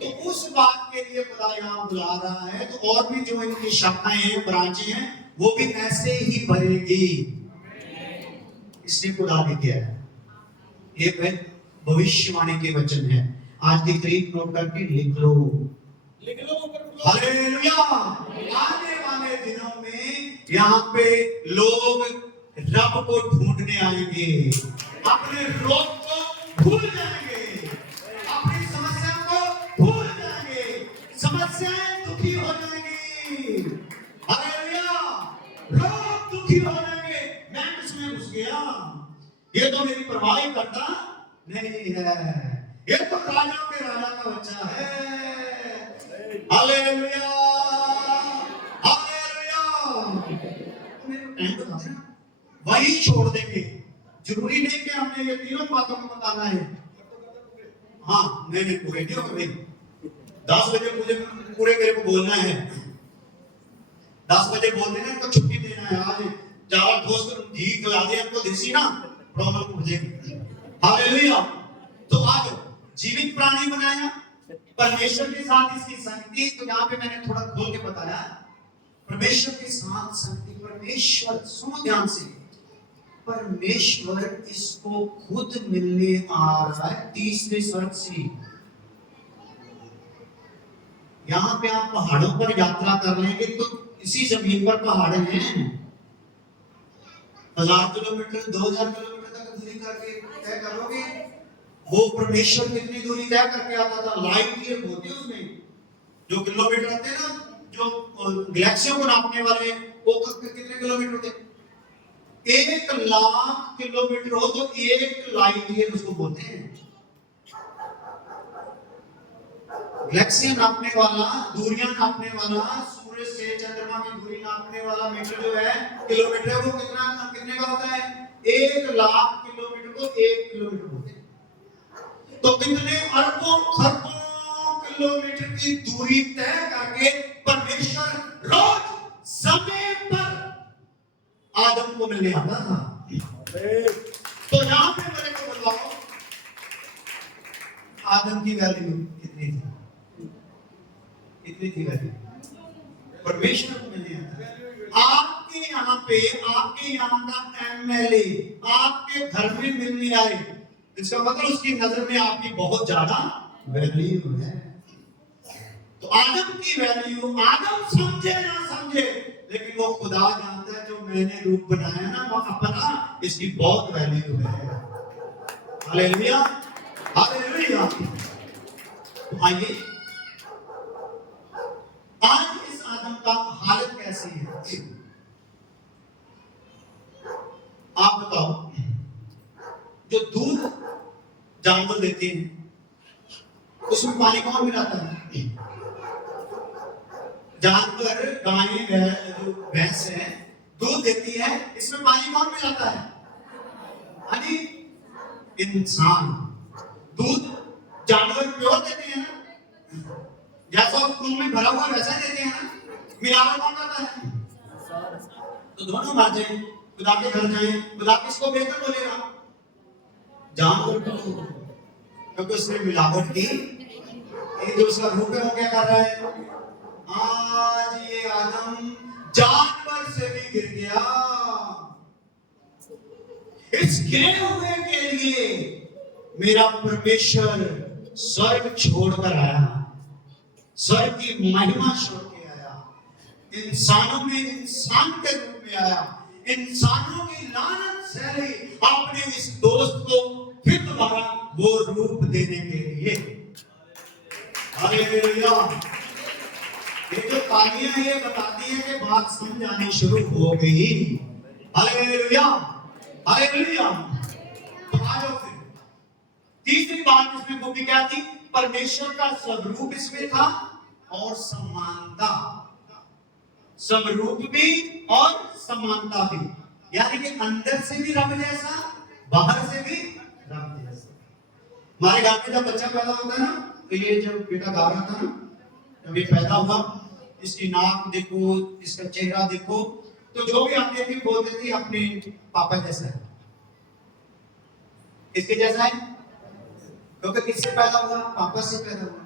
तो उस बात के लिए खुदा यहाँ बुला रहा है। तो और भी जो इनकी शाखाएं हैं, ब्रांचें हैं, वो भी ऐसे ही भरेगी। इसने खुदा ने किया है। ये भविष्यवाणी के वचन है। आज की तारीख नोट करके लिख लो, लिख लो। हालेलुया। आने वाले दिनों में यहाँ पे लोग रब को ढूंढने आएंगे, अपने रोग को भूल जाएंगे, अपनी समस्या को भूल जाएंगे, समस्याएं दुखी हो जाएंगी। हालेलुया। लोग दुखी हो जाएंगे। मैं किसमें घुस गया? ये तो मेरी परवाह ही करता नहीं है, ये तो राजा के राजा का बच्चा है। Hallelujah, hallelujah. मेरे को टाइम बता देना, वही छोड़ देंगे। जरूरी नहीं कि हमने ये तीनों बातों को बताना है। हाँ, नहीं पूरे नहीं होगा। 10 बजे मुझे पूरे मेरे को बोलना है। 10 बजे बोल देना, इनको छुट्टी देना है। आज ज्यादा ठोस कर घी खिला दिया इनको देसी ना, प्रॉब्लम हो जाएगी। हालेलुया। तो आज जीवित प्राणी बनाया, परमेश्वर के साथ इसकी संगति। तो यहाँ पे मैंने थोड़ा खोल के बताया, परमेश्वर के साथ संगति। परमेश्वर, सुनो ध्यान से, परमेश्वर इसको खुद मिलने आ रहा है तीसरे स्वर्ग से। यहाँ पे आप पहाड़ों पर यात्रा कर लेंगे तो इसी जमीन पर पहाड़ हैं। 1000 किलोमीटर 2000 किलोमीटर तक दूरी करके तय करोगे। वो परमेश्वर कितनी दूरी तय करके आता था? लाइट ईयर होती है उसमें जो किलोमीटर आते हैं ना, जो गैलेक्सियों को नापने वाले, वो कितने किलोमीटर होते हैं? 1,00,000 किलोमीटर हो तो 1 लाइट ईयर उसको बोलते हैं। गैलेक्सियां नापने वाला, दूरियां नापने वाला, सूर्य से चंद्रमा की दूरी नापने वाला मीटर जो है, किलोमीटर है, वो कितने का होता है? 1,00,000 किलोमीटर को 1 किलोमीटर बोलते हैं। तो कितने अरबों खरबों किलोमीटर की दूरी तय करके परमेश्वर रोज समय पर आदम को मिलने आता था। तो यहां पे मेरे को बताओ, आदम की वैल्यू कितनी थी? कितनी थी वैल्यू? परमेश्वर को मिलने आता। आपके यहाँ पे, आपके यहाँ का एमएलए आपके घर में मिलने आए, इसका मतलब उसकी नजर में आपकी बहुत ज्यादा वैल्यू है। तो आदम की वैल्यू, आदम समझे ना समझे, लेकिन वो खुदा जानता है जो मैंने रूप बनाया ना वो अपना, इसकी बहुत वैल्यू है। Hallelujah, hallelujah. तो आइए, आज इस आदम का हालत कैसी है? आप बताओ, जो दूध जानवर देते हैं उसमें पानी कौन मिलाता है? जानवर, गाय, जो भैंस है दूध देती है, इसमें पानी कौन मिलाता है? यानी इंसान। दूध जानवर प्योर देते हैं ना, जैसा दूध में भरा हुआ वैसा देते हैं ना, मिलावट कौन करता है? तो दोनों मर जाए, खुदा के घर जाए, खुदा किसको बेहतर बोलेगा? जानवर को, क्योंकि उसने मिलावट की। ये जो उसका रूप है वो क्या कर रहा है? आज ये आदम जानवर से भी गिर गया। इस गिरे हुए के लिए मेरा परमेश्वर स्वर्ग छोड़कर आया, स्वर्ग की महिमा छोड़ के आया, इंसानों में इंसान के रूप में आया, इंसानों की लानत सहली अपने इस दोस्त को फिर दोबारा वो रूप देने के लिए। हालेलुया। ये जो तालियां ये बताती है कि बात समझ आनी शुरू हो गई। Hallelujah, hallelujah. तो आ जाओ फिर तीसरी बात इसमें खूबी क्या थी? परमेश्वर का स्वरूप इसमें था और समानता। स्वरूप भी और समानता भी, यानी कि अंदर से भी रब जैसा, बाहर से भी रब जैसा। हमारे घर में जब बच्चा पैदा होता है ना, तो ये जब बेटा गा रहा था ना, जब ये पैदा हुआ इसकी नाक देखो, इसका चेहरा देखो। तो जो भी आते थे बोलते थे अपने पापा जैसा है। किसके जैसा है? क्योंकि किससे पैदा हुआ? पापा से पैदा हुआ।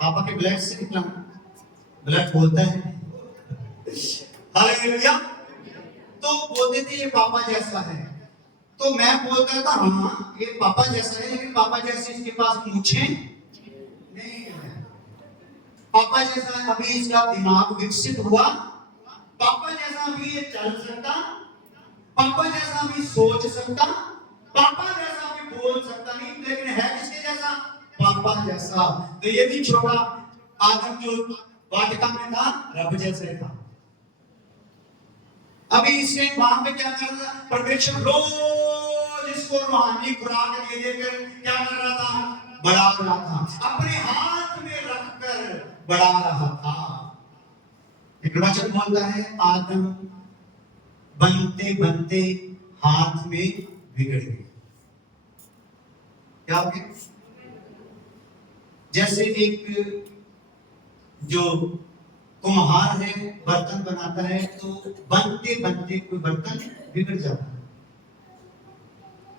पापा के ब्लड से निकला। ब्लड बोलता है हालेलुया। तो बोलते थे ये पापा जैसा है। तो मैं बोलता था हाँ ये पापा जैसा है, लेकिन पापा जैसे इसके पास मूछें नहीं है। पापा जैसा अभी इसका दिमाग विकसित हुआ, पापा जैसा अभी ये चल सकता, पापा जैसा अभी सोच सकता, पापा जैसा अभी बोल सकता नहीं, लेकिन है किसके जैसा? पापा जैसा। तो ये भी छोटा आदम जो वाटिका में था, रब जैसे था। अभी इसने वहां पे क्या कर रहा? परमेश्वर रोज इसको रूहानी खुराक दे देकर क्या कर रहा था? बढ़ा रहा था, अपने हाथ में रखकर बढ़ा रहा था। एक वचन बोलता है आदम बनते बनते हाथ में बिगड़ गए। क्या हो गया? जैसे एक जो कुम्हार है बर्तन बनाता है, तो बनते बनते कोई बर्तन बिगड़ जाता है,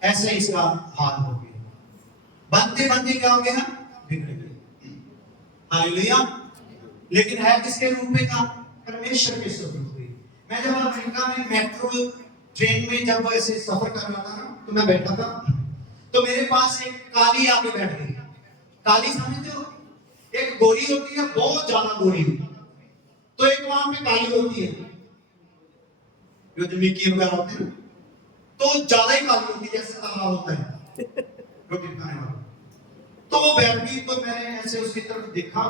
ऐसे इसका हाल हो गया। बनते बनते क्या हो गया? बिगड़ गया। हालेलुया। लेकिन है किसके रूप में था? परमेश्वर के स्वरूप में। मैं जब अमेरिका में मेट्रो ट्रेन में जब ऐसे सफर कर रहा था, तो मैं बैठा था, तो मेरे पास एक काली आके बैठ गई। काली समझते हो? एक गोरी होती है, बहुत ज्यादा गोरी, तो एक वहां पे काली होती है, जो मिक्की वगैरह होते हैं, तो ज्यादा ही काली होती है, जैसे काला होता है रोटी खाने वाला। तो वो बैठ गई, तो मैंने ऐसे उसकी तरफ देखा,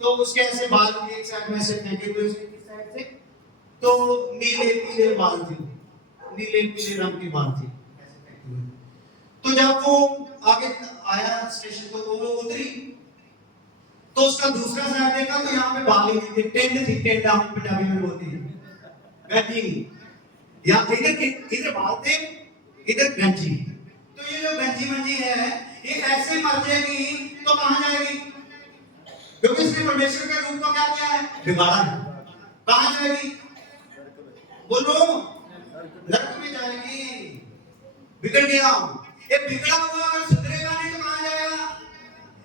तो उसके ऐसे बाल एक साइड में से फेंके हुए, उसकी साइड से तो नीले पीले बाल थे, नीले पीले रंग के बाल थे ऐसे फेंके हुए। तो जब वो आगे आया स्टेशन को, तो वो उतरी, तो उसका दूसरा साइड देखा, तो यहाँ पे बाल ही नहीं थे, टेंड थी, टेंड हम पंजाबी में बोलते हैं, गंजी। यहाँ इधर बाल थे, इधर गंजी। तो ये जो गंजी मंजी है, ये ऐसे मर जाएगी तो कहाँ जाएगी? क्योंकि इसने परमेश्वर के रूप को क्या किया है? बिगाड़ा है। कहाँ जाएगी? बोलो, नरक में जाएगी। बिगड़ गया। ये बिगड़ा हुआ अगर सुधरेगा नहीं तो कहाँ जाएगा?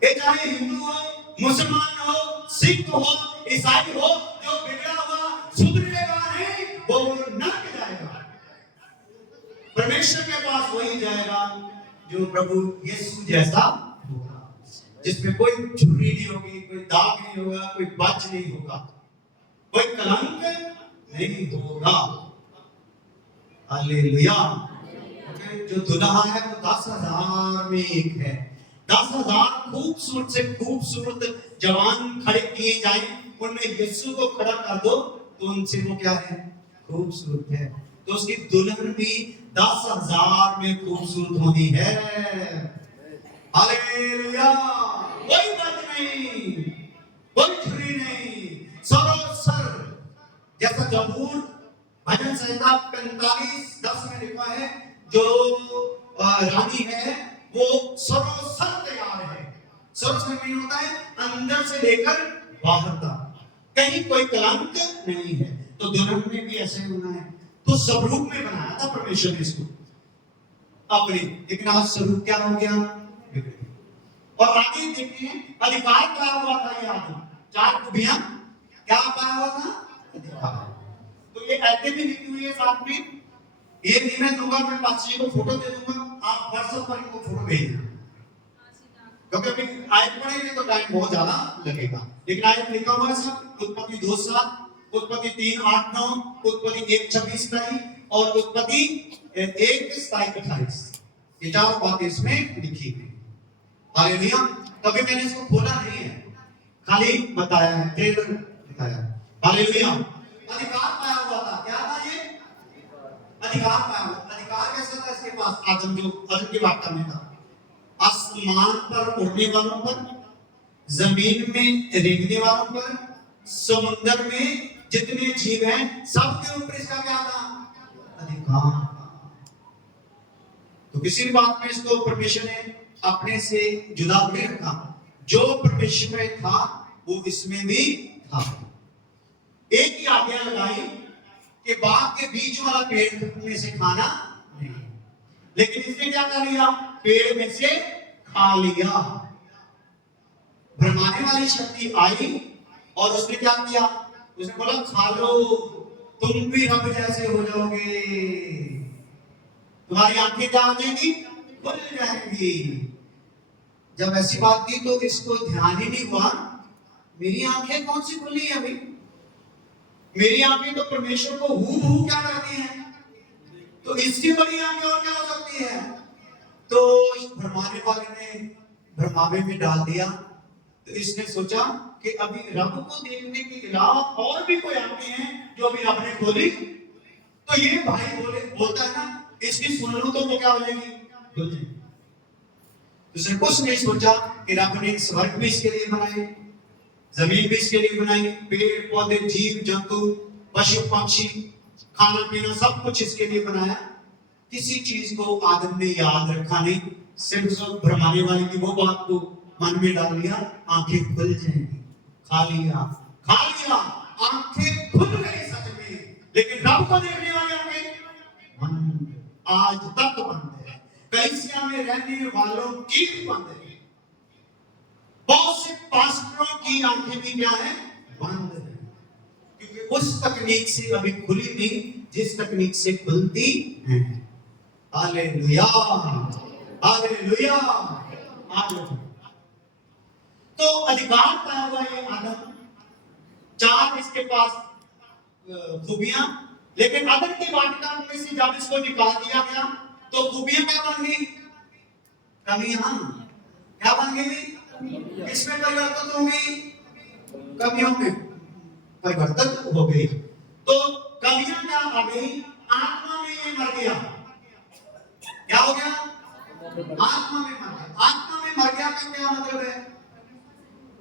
ये चाहे हिंदू हो, मुसलमान हो, सिख हो, ईसाई हो, जो बिगड़ा हुआ सुधरेगा नहीं, वो नरक जाएगा। परमेश्वर के पास वही जाएगा जो प्रभु यीशु जैसा होगा, जिसमें कोई झुर्री नहीं होगी, कोई दाग नहीं होगा, कोई बच नहीं होगा, कोई कलंक नहीं होगा। हालेलुया। जो दुल्हा है वो 10,000 में एक है। 10,000 खूबसूरत से खूबसूरत जवान खड़े किए जाए, उनमें यीशु को खड़ा कर दो, तो उनसे वो क्या है? खूबसूरत है। तो उसकी दुल्हन भी 10,000 में खूबसूरत होनी है। हालेलुया। कोई बात नहीं, कोई छुरी नहीं, सरोसर। जैसा जबूर भजन संहिता 45:10 में लिखा है, जो रानी है वो सरोसर तैयार है। सरोसर में होता है अंदर से लेकर बाहर तक, कहीं कोई कलंक नहीं है। तो दुल्हन में भी ऐसे होना है। तो स्वरूप में बनाया था परमेश्वर ने इसको अपने, लेकिन आज स्वरूप क्या हो गया? और आगे देखिए, अधिकार पाया हुआ था ये आदमी, 4 खूबियां क्या पाया हुआ था? अधिकार। तो ये ऐसे भी लिखी हुई है साथ में, ये भी मैं दूंगा, मैं पास जी को फोटो दे दूंगा, आप व्हाट्सएप पर इनको फोटो भेजना, क्योंकि अभी आयत पढ़ेंगे तो टाइम बहुत ज्यादा लगेगा। लेकिन आयत लिखा हुआ है सब, उत्पत्ति 2:7, उत्पत्ति 3:8-9, उत्पत्ति 1:26 और उत्पत्ति 1:27-28। ये 4 बातें इसमें लिखी गई। हालेलुया। कभी मैंने इसको खोला नहीं है, खाली बताया है, ट्रेलर बताया। हालेलुया। अधिकार पाया हुआ था। क्या था ये? अधिकार पाया हुआ। अधिकार कैसा था इसके पास? आदम की वार्ता में था, आसमान पर उड़ने वालों पर, जमीन में रेंगने वालों पर, समुद्र में जितने जीव हैं सबके ऊपर इसका क्या था? अधिकार। तो किसी भी बात में इसको परमेश्वर ने अपने से जुदा नहीं रखा। जो परमेश्वर में था वो इसमें भी था। एक ही आज्ञा लगाई कि बाग के बीच वाला पेड़ में से खाना नहीं, लेकिन इसने क्या कर लिया? पेड़ में से खा लिया। भरमाने वाली शक्ति आई और उसने क्या किया? उसने बोला खा लो, तुम भी रब जैसे हो जाओगे, तुम्हारी आंखें क्या हो जाएंगी? खुल जाएंगी। जब ऐसी बात की तो इसको ध्यान ही नहीं हुआ, मेरी आंखें कौन सी खुली है अभी? मेरी आंखें तो परमेश्वर को हूबहू क्या करती हैं, तो इसकी बड़ी आंखें और क्या हो सकती है? तो भरमाने वाले ने भरमावे में डाल दिया। तो इसने सोचा कि अभी रब को देखने के अलावा और भी कोई आंखें हैं जो अभी रब ने खोली। तो ये भाई बोलता है ना, इसकी सुन लो तो वो क्या हो जाएगी? खुल जाएगी। उसने कुछ नहीं सोचा कि रब ने स्वर्ग भी इसके लिए बनाए, जमीन भी इसके लिए बनाई, पेड़ पौधे जीव जंतु पशु पक्षी खाना पीना सब कुछ इसके लिए बनाया। किसी चीज को आदम ने याद रखा नहीं, सिर्फ भरमाने वाले की वो बात को मन में डाल लिया, आंखें खुल जाएंगी। खा लिया, आंखें खुल गई सच में, लेकिन रब को देखने वाले आंखें बंद, आज तक बंद है। कलीसिया में रहने वालों की भी बंद है। बहुत से पास्टरों की आंखें भी क्या है? बंद है, क्योंकि उस तकनीक से अभी खुली नहीं जिस तकनीक से खुलती है। Hallelujah, hallelujah, hallelujah. तो अधिकार पाया हुआ ये आदम, चार इसके पास खूबियां, लेकिन आदम की वाटिका में से जब इसको निकाल दिया गया तो खूबियां क्या बन गई? कमियां। क्या बन गई? किसमें परिवर्तन हो गई? कमियों में परिवर्तन हो गई। तो कमियां क्या आ गई? आत्मा में ये मर गया। क्या हो गया? आत्मा में मर गया। आत्मा में मर गया का क्या मतलब है?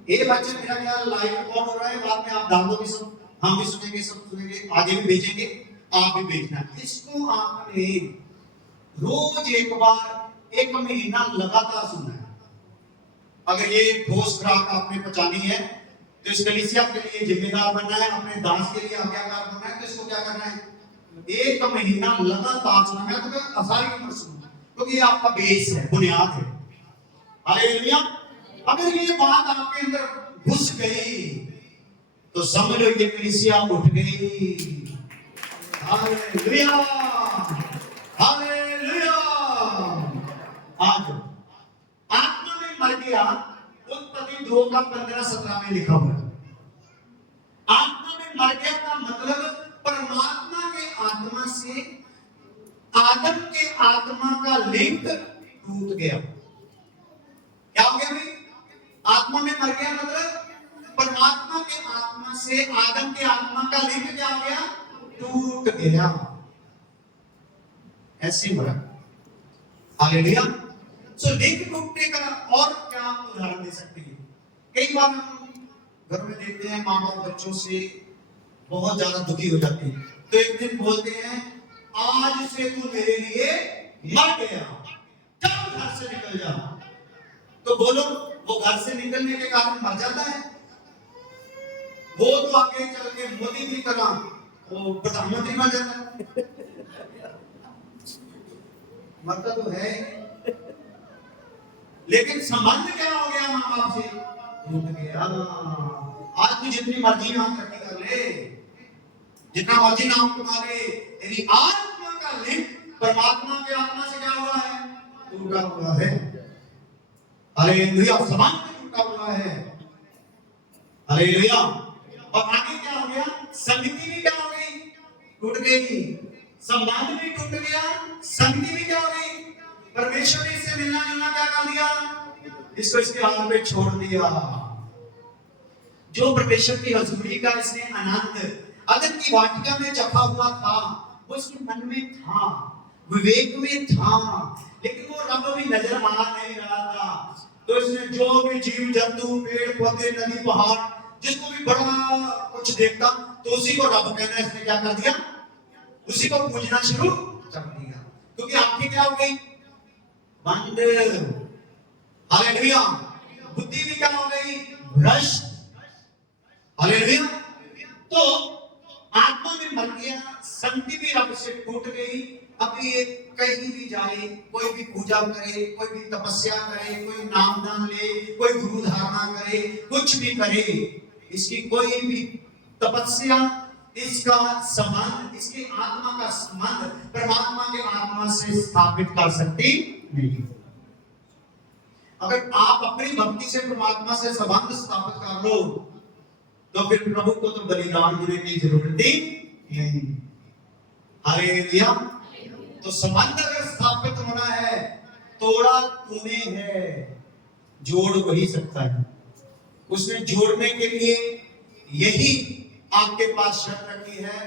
ये बच्चे मेरा ख्याल लाइव रिकॉर्ड हो रहा है, बाद में आप डाल दो भी, सब हम भी सुनेंगे, सब सुनेंगे, आगे भी भेजेंगे, आप भी भेजना। इसको आपने रोज एक बार 1 महीना लगातार सुनना है। अगर ये ठोस खुराक आपने पचानी है तो इस कलीसिया के लिए जिम्मेदार बनना है, अपने दास के लिए आज्ञाकार बनना है। तो इसको क्या करना है? 1 महीना लगातार सुनना है। तो सारी उम्र सुनना, क्योंकि ये आपका बेस है, बुनियाद है। हालेलुया। अगर ये बात आपके अंदर घुस गई तो समझ लो ये कलीसिया उठ गई। Hallelujah, hallelujah. आज आत्मा में मर गया, उत्पत्ति 2 का 15-17 में लिखा हुआ है। आत्मा में मर गया का मतलब परमात्मा के आत्मा से आदम के आत्मा का लिंक टूट गया। क्या हो गया भाई? आत्मा में मर गया मतलब परमात्मा के आत्मा से आदम के आत्मा का लिंक क्या हो गया? टूट गया। ऐसे मरा। हालेलुया। सो लिंक टूटने का और क्या उदाहरण दे सकते हैं? कई बार हम घर में देखते हैं माँ बाप बच्चों से बहुत ज्यादा दुखी हो जाते हैं, तो एक दिन बोलते हैं आज से तू मेरे लिए मर गया, चल घर से निकल जा। तो बोलो वो घर से निकलने के कारण मर जाता है? वो तो आगे चल के मोदी की तरह वो प्रधानमंत्री बन जाता है। मरता तो है, लेकिन संबंध क्या हो गया माँ बाप से? टूट गया। आज तू जितनी मर्जी नाम तरक्की कर ले, जितना मर्जी नाम कमा ले, तेरी आत्मा का लिंक परमात्मा के आत्मा से क्या हुआ है? टूटा हुआ है। हालेलुया। संबंध टूटा हुआ है। हालेलुया। और आगे क्या हो गया? संगति भी क्या हो गई? टूट गई। संबंध भी टूट गया, संगति भी क्या हो गई? परमेश्वर ने इससे मिलना जुलना क्या कर दिया? इसको इसके हाथ में छोड़ दिया। जो परमेश्वर की हजूरी का इसने आनंद अदन की वाटिका में चखा हुआ था, वो इसके मन में था, विवेक में था, लेकिन वो रब भी नजर आ नहीं रहा था। तो इसने जो भी जीव जंतु पेड़ पौधे नदी पहाड़ जिसको भी बड़ा कुछ देखता तो उसी को रब कहना इसने क्या कर दिया? उसी को पूजना शुरू कर दिया। क्योंकि आंखें क्या हो गई? बंद। हालेलुया। बुद्धि भी क्या हो गई? भ्रष्ट। हालेलुया। तो आत्मा में मर गया, संगति भी अब से टूट गई। अब ये कहीं भी जाए, कोई भी पूजा करे, कोई भी तपस्या करे, कोई नाम दान ले, कोई गुरु धारणा करे, कुछ भी करे, इसकी कोई भी तपस्या, इसका संबंध, इसकी आत्मा का संबंध परमात्मा के आत्मा से स्थापित कर सकती नहीं। अगर आप अपनी भक्ति से परमात्मा से संबंध स्थापित कर लो तो फिर प्रभु को तो बलिदान देने की जरूरत ही नहीं। हालेलुया। तो संबंध अगर स्थापित होना है, तोड़ा तूने है, जोड़ वही सकता है। उसने जोड़ने के लिए यही आपके पास शर्त रखी है,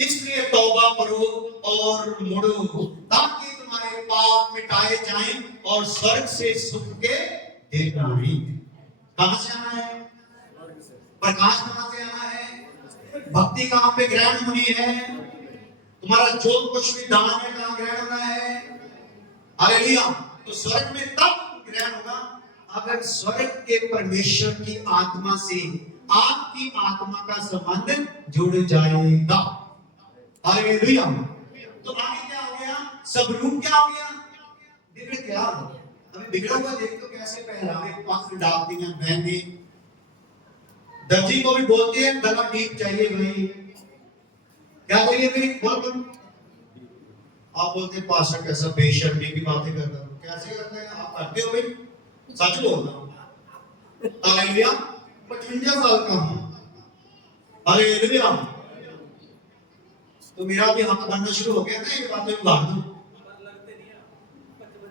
इसलिए तौबा करो और मुड़ो ताकि तुम्हारे पाप मिटाए जाएं और स्वर्ग से सुख के देखना नहीं। कहां से आना है? प्रकाश कहां से आना है? भक्ति कहां पे ग्रहण होनी है? तुम्हारा जो कुछ भी दान है कहां ग्रहण होना है? हालेलुया। तो स्वर्ग में तब ग्रहण होगा अगर स्वर्ग के परमेश्वर की आत्मा से आपकी आत्मा का संबंध जुड़ जाएगा। हालेलुया। तो आगे क्या हो गया? सब रूप क्या हो गया? बिगड़ गया। अभी बिगड़ा हुआ देख तो कैसे पहरावे पक्ष डालती हैं बहनें, दर्जी को भी बोलते हैं गला डीप चाहिए भाई, क्या चाहिए भाई? बोल। आप बोलते हैं पास्टर कैसा बेशर्मी की बातें करता है। कैसे करते हैं आप? करते हो भाई, सच बोल रहा हूं। हालेलुया। 55 साल का हूं। हालेलुया। तो मेरा भी हाथ बनना शुरू हो गया ना, ये बातें उड़ा दूं।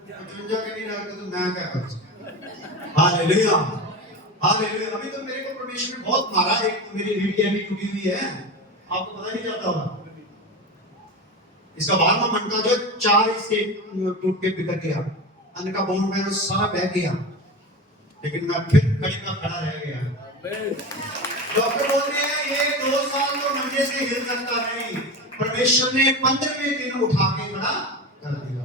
55 के नहीं लगते तो मैं क्या करूं? हालेलुया। हालेलुया। अभी तो मेरे को परमेश्वर ने बहुत मारा है। मेरी रीढ़ अभी टूटी हुई है, आपको पता नहीं चलता होगा। इसका 12वां मणका जो 4 इसके टूट के बिखर गया, अन्य का बोन मैंने सारा बह गया, लेकिन मैं फिर खड़ी का खड़ा रह गया। डॉक्टर बोल रहे हैं ये 2 साल तो मंजे से हिल सकता नहीं, परमेश्वर ने 15वें दिन उठा के खड़ा कर दिया।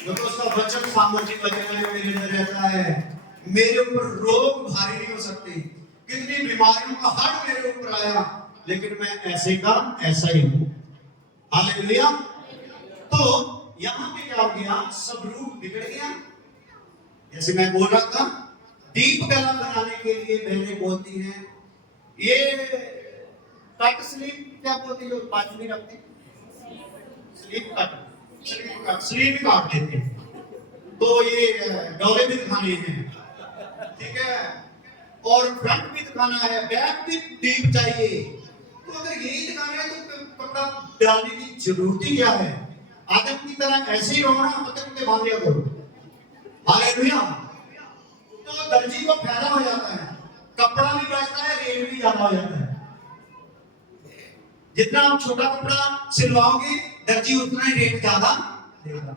क्योंकि उसका वचन सामर्थ्य वचन मेरे अंदर रहता है। मेरे ऊपर रोग भारी नहीं हो सकते, कितनी बीमारियों का हट मेरे ऊपर आया, लेकिन मैं ऐसे का ऐसा ही हूं। हालेलुया। तो यहां पे क्या हो गया? सब रूप बिगड़ गया। जैसे मैं बोल रहा था, दीप कला बनाने के लिए बहनें बोलती हैं ये कट स्लीप, क्या बोलती है? बाजू में रखती स्लीप कट, स्लीप ही काट देते हैं। तो ये डोले भी दिखाने हैं, ठीक है, और फ्रंट भी दिखाना है, बैक भी डीप चाहिए। तो अगर यही दिखाना है तो कपड़ा डालने की जरूरत ही क्या है? आदम की तरह ऐसे ही रहो ना, पतंग के बांध लिया करो। हालेलुया। तो दर्जी को फायदा हो जाता है, कपड़ा भी बचता है, रेट भी ज्यादा हो जाता है। जितना आप छोटा कपड़ा सिलवाओगे दर्जी उतना ही रेट ज्यादा देगा।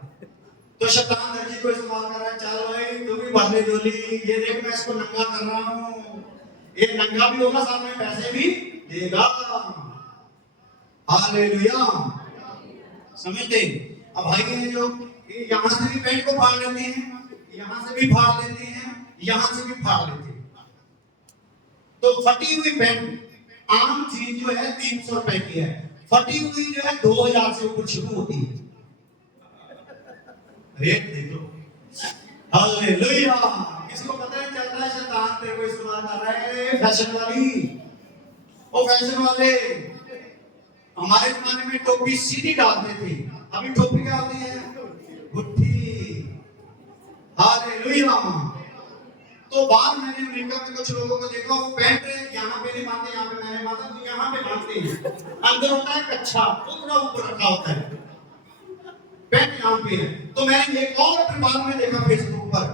तो शैतान दर्जी को इस्तेमाल कर रहा है, चल भाई तू भी भर ले झोली, ये देख मैं इसको नंगा कर रहा हूँ, ये नंगा भी होगा साथ में पैसे भी देगा। हालेलुया। समझते? अब भाई ये जो यहाँ से भी पेंट को फाड़ लेते हैं, यहाँ से भी फाड़ लेते हैं, यहाँ से भी फाड़ लेते हैं। तो फटी हुई पेंट आम चीज जो है 300 रुपए की है, फटी हुई जो है 2000 से ऊपर शुरू होती है। रेट देखो। हालेलुया। किसको पता नहीं चलता है शैतान तेरे को इस्तेमाल कर रहा है? फैशन वाली, ओ फैशन वाले। हमारे जमाने में टोपी सीधी डालते थे, अभी टोपी क्या होती है? गुट्ठी। हालेलुया। तो बाद मैंने अमेरिका में कुछ लोगों को देखा, वो पैंट यहाँ पे नहीं बांधते, यहाँ पे मैंने बांधा तो यहाँ पे बांधते हैं, अंदर होता है कच्चा, उतना ऊपर रखा होता है, पैंट यहाँ पे है। तो मैंने एक और फिर बाद में देखा फेसबुक पर,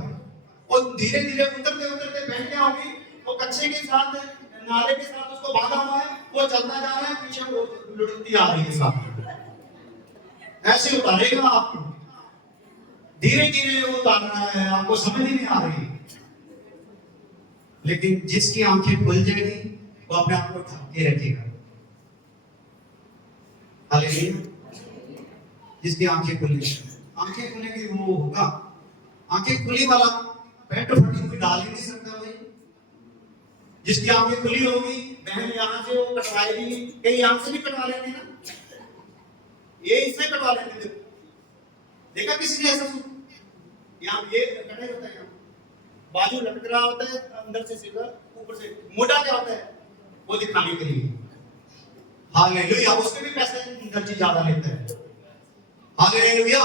और धीरे धीरे उतरते उतरते पैंट क्या होगी, वो कच्चे के साथ नाले के साथ उसको बांधा हुआ है, वो चलता जा रहा है, पीछे वो लुढ़कती आ रही है साथ। ऐसे उतारेगा आपको, धीरे धीरे वो उतारना है, आपको समझ ही नहीं आ रही। लेकिन जिसकी आंखें खुल जाएगी वो अपने आप को ढक के रखेगा। हालेलुया। जिसकी आंखें खुलेगी, आंखें खुलेगी वो होगा। आंखें खुली वाला पैंट फटी हुई डाल ही नहीं सकता भाई। जिसकी आंखें खुली होगी, बहन यहाँ से वो कटवाएगी, कहीं यहाँ से भी कटवा लेते ना, ये इससे कटवा लेते थे। देखा किसी ने ऐसा? यहाँ ये कटाई होता है, यहाँ बाजू लटक रहा होता है, अंदर से सीधा, ऊपर से मोटा क्या होता है, वो दिखाने के लिए। हालेलुया, उसके भी पैसे दर्जी ज्यादा लेते हैं। हालेलुया।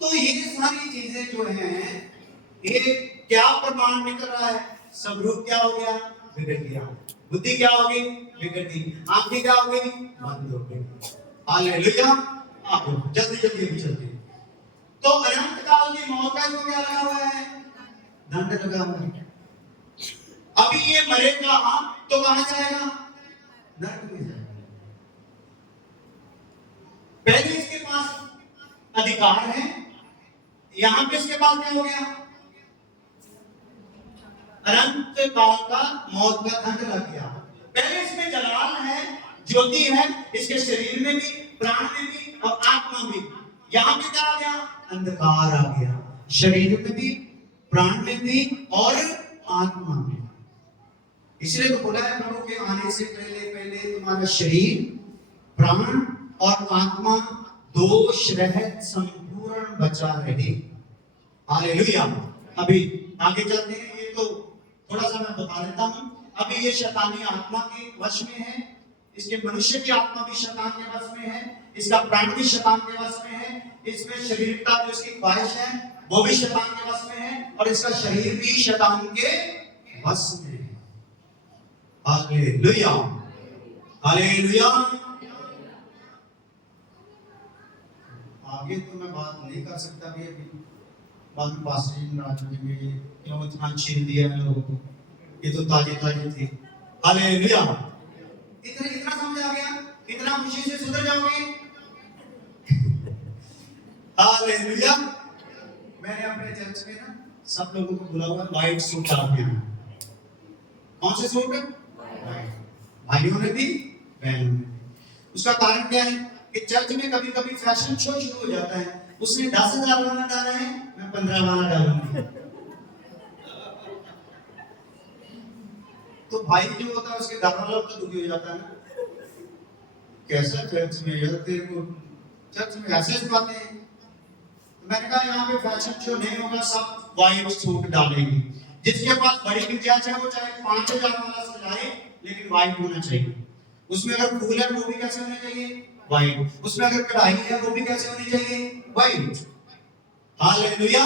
तो ये सारी चीजें जो हैं, ये क्या प्रमाण निकल रहा है? सब रूप क्या हो गया? बिगड़ गया। बुद्धि क्या हो गई? बिगड़ गई। आंखें क्या हो गई? बंद हो गई। हालेलुया। आप जल्दी जल्दी भी चलते। तो अनंत काल की मौत का जो क्या लगा हुआ है? दंड लगा हुआ है। अभी ये मरेगा तो कहां जाएगा? नरक में जाएगा। पहले इसके पास अधिकार है, यहां पे इसके पास क्या हो गया? अनंत काल का मौत का दंड लग गया। पहले इसमें जलाल है, ज्योति है, इसके शरीर में भी, प्राण में भी और आत्मा में। यहां पे क्या आ गया? अंधकार आ गया, शरीर में भी, प्राण में भी और आत्मा में। इसलिए तो बोला है, प्रभु के आने से पहले पहले तुम्हारा शरीर, प्राण और आत्मा दोष रहित संपूर्ण बचा रहे। हालेलुया। अभी आगे चलते हैं, ये तो थोड़ा सा मैं बता देता हूं। अभी ये शैतानी आत्मा के वश में है, इसके मनुष्य की आत्मा भी शैतान के वश में है, इसका प्राण भी शैतान के वश में है, इसमें शरीर का जो इसकी ख्वाहिश है वो भी शैतान के वश में है, और इसका शरीर भी शैतान के वश में है। Hallelujah, hallelujah. आगे तो मैं बात नहीं कर सकता भी, अभी बाद में पास्टर जी नाराज हो जाएंगे, क्यों इतना छीन दिया है लोगों को, ये तो ताजे ताजे थे। हालेलुया। इतना इतना समझ आ गया? इतना खुशी से सुधर जाओगे? हालेलुया। मैंने अपने चर्च में ना सब लोगों को बुला हुआ, व्हाइट सूट डाल के आना। कौन से सूट? व्हाइट। भाइयों ने भी, बहनों ने भी। उसका कारण क्या है कि चर्च में कभी कभी फैशन शो शुरू हो जाता है। उसने 10,000 वाला डाला है, मैं 15 वाला डालूंगी। तो भाई जो होता है उसके घर वालों तो दुखी हो जाता है ना, कैसा चर्च में यार, तेरे को चर्च में ऐसे बातें हैं। तो मैंने कहा यहाँ पे फैशन शो नहीं होगा, सब व्हाइट सूट डालेंगे। जिसके पास बड़ी गुंजाइश है वो चाहे 5,000 वाला सजाए, लेकिन व्हाइट होना चाहिए। उसमें अगर फूल है वो भी कैसे होने चाहिए? व्हाइट। उसमें अगर कढ़ाई है वो भी कैसे होनी चाहिए? व्हाइट। हालेलुया।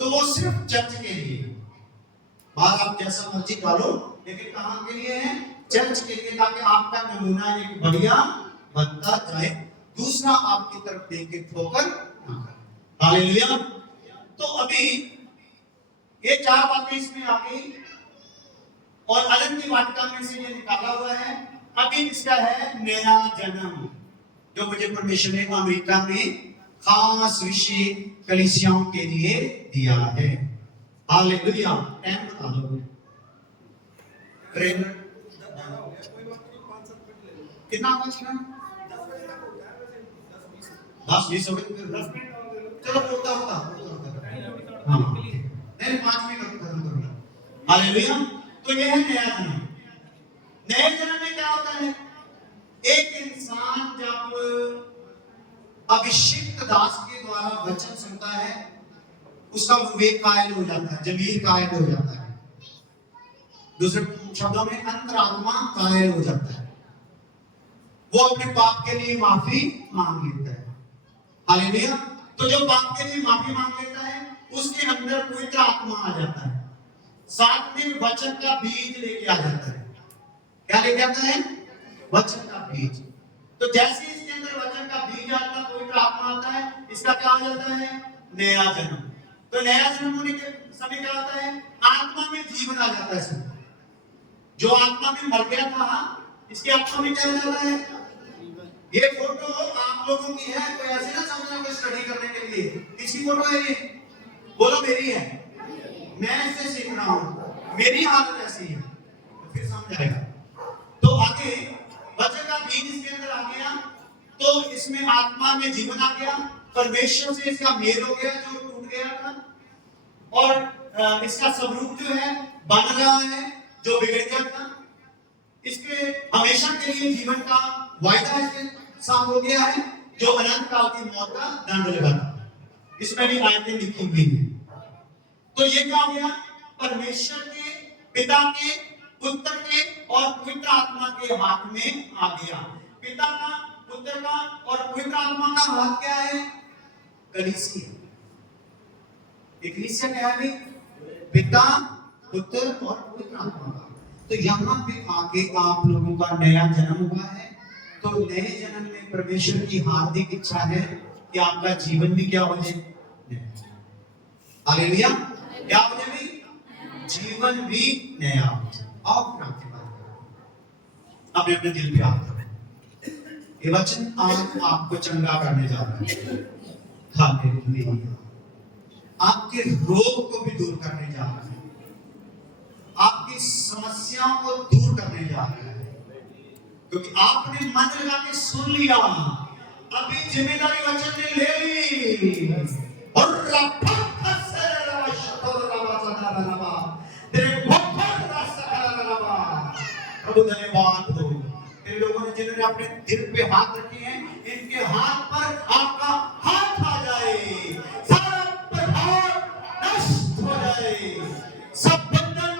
तो वो सिर्फ चर्च के लिए, बाहर आप जैसा मर्जी डालो, लेकिन कहां के लिए है? चर्च के लिए, ताकि आपका नमूना एक बढ़िया बनता जाए, दूसरा आपकी तरफ देख के ठोकर ना करे। हालेलुया। तो अभी ये 4 बातें इसमें आ गई, और अनंत वाटिका में से ये निकाला हुआ है। अभी इसका है नया जन्म, जो मुझे परमेश्वर ने अमेरिका में खास विषय कलीसियाओं के लिए दिया है। हालेलुया। टाइम बता दो कितना बच रहा? 10-20 हो गए। चलो होता हाँ, नहीं 5 मिनट खत्म करूंगा। हालेलुया। तो यह है नया जन्म। नए जन्म में क्या होता है? एक इंसान जब अभिषिक्त दास के द्वारा वचन सुनता है, उसका विवेक कायल हो जाता है, जमीर कायल हो जाता है। दूसरे शब्दों में अंतरात्मा कायल हो जाता है। वो अपने पाप के लिए माफी मांग लेता है। हालेलुया। तो जो पाप के लिए माफी मांग लेता है, उसके अंदर पवित्र आत्मा आ जाता है, साथ में वचन का बीज लेके आ जाता है। क्या लेके आता है? वचन का बीज। तो जैसे इसके अंदर वचन का बीज आता है, पवित्र आत्मा आता है, इसका क्या हो जाता है? नया जन्म। तो नया जन्म होने के समय क्या होता है? आत्मा में जीवन आ जाता है। जो आत्मा में मर गया था, इसकी आत्मा में क्या हो जाता है? ये फोटो आप लोगों की है, कोई ऐसे ना समझना कोई स्टडी करने के लिए। किसकी फोटो है ये? बोलो मेरी है। मैं इससे सीख रहा हूं, मेरी हालत ऐसी है, तो फिर समझ आएगा। तो आगे वचन का बीज इसके अंदर आ गया, तो इसमें आत्मा में जीवन आ गया, परमेश्वर से इसका मेल हो गया जो टूट गया था, और इसका स्वरूप जो है बन रहा है, जो बिगड़ गया था, इसके हमेशा के लिए जीवन का वायदा इसके साथ हो गया है, जो अनंत काल की मौत का दंड लगाता। इसमें भी आयतें लिखी हुई हैं। तो ये क्या हो गया? परमेश्वर के, पिता के, पुत्र के और पवित्र आत्मा के हाथ में आ गया। पिता का, पुत्र का और पवित्र आत्मा का हाथ क्या है? कलीसिया। कलीसिया क्या है? पिता, पुत्र और पवित्र आत्मा का। तो यहाँ पे आके आप लोगों का नया जन्म हुआ है। तो नए जन्म में परमेश्वर की हार्दिक इच्छा है कि आपका जीवन भी क्या हो जाए? हालेलुया। क्या हो जाए भाई? जीवन भी नया हो जाए। आप प्रार्थना करें, अपने अपने दिल पे हाथ रखें। ये वचन आज आपको चंगा करने जा रहा है। हालेलुया। आपके रोग को भी दूर करने जा रहा है, आपकी समस्याओं को दूर करने जा रहा है, क्योंकि आपने मन लगा के सुन लिया। अभी जिम्मेदारी वचन ने ले ली और प्रभु धन्यवाद हो। इन लोगों ने जिन्होंने अपने दिल पे हाथ रखे हैं, इनके हाथ पर आपका हाथ आ जाए, सारा प्रभाव नष्ट हो जाए, सब बंधन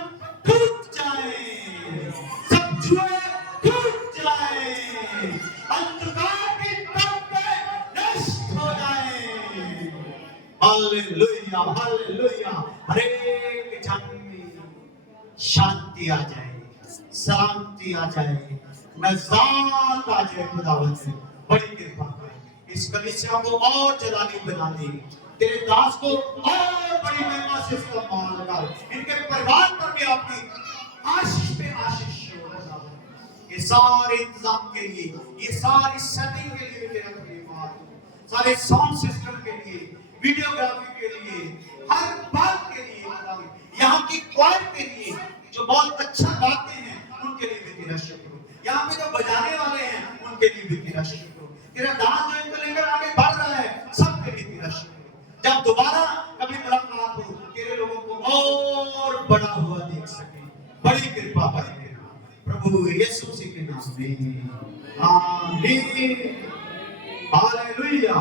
टूट जाए, सब जुए टूट जाए, अंधकार की ताकतें नष्ट हो जाए। Hallelujah, hallelujah. हर एक जन में शांति आ जाए, शांति आ जाए, नजात आ जाए। खुदावंद से बड़ी कृपा कर इस कलीसिया को और जलाली बना दे। तेरे दास को और बड़ी महिमा से सम्मान लगा, इनके परिवार पर भी आपकी आशीष पे आशीष हो। ये सारे इंतजाम के लिए, ये सारी सेटिंग के लिए तेरा धन्यवाद, सारे साउंड सिस्टम के लिए, वीडियोग्राफी के लिए, हर बात के लिए, यहाँ की क्वायर के लिए जो बहुत अच्छा गाते हैं उनके लिए भी तेरा शुक्र हो। यहाँ पे जो बजाने वाले हैं उनके लिए भी तेरा शुक्र हो। तेरा दास जो इनको लेकर आगे बढ़ रहा है सबके लिए तेरा शुक्र हो। जब दोबारा कभी मुलाकात हो, तेरे लोगों को और बड़ा हुआ देख सके। बड़ी कृपा, बड़ी कृपा प्रभु यीशु मसीह के नाम में। आमीन। हालेलुया।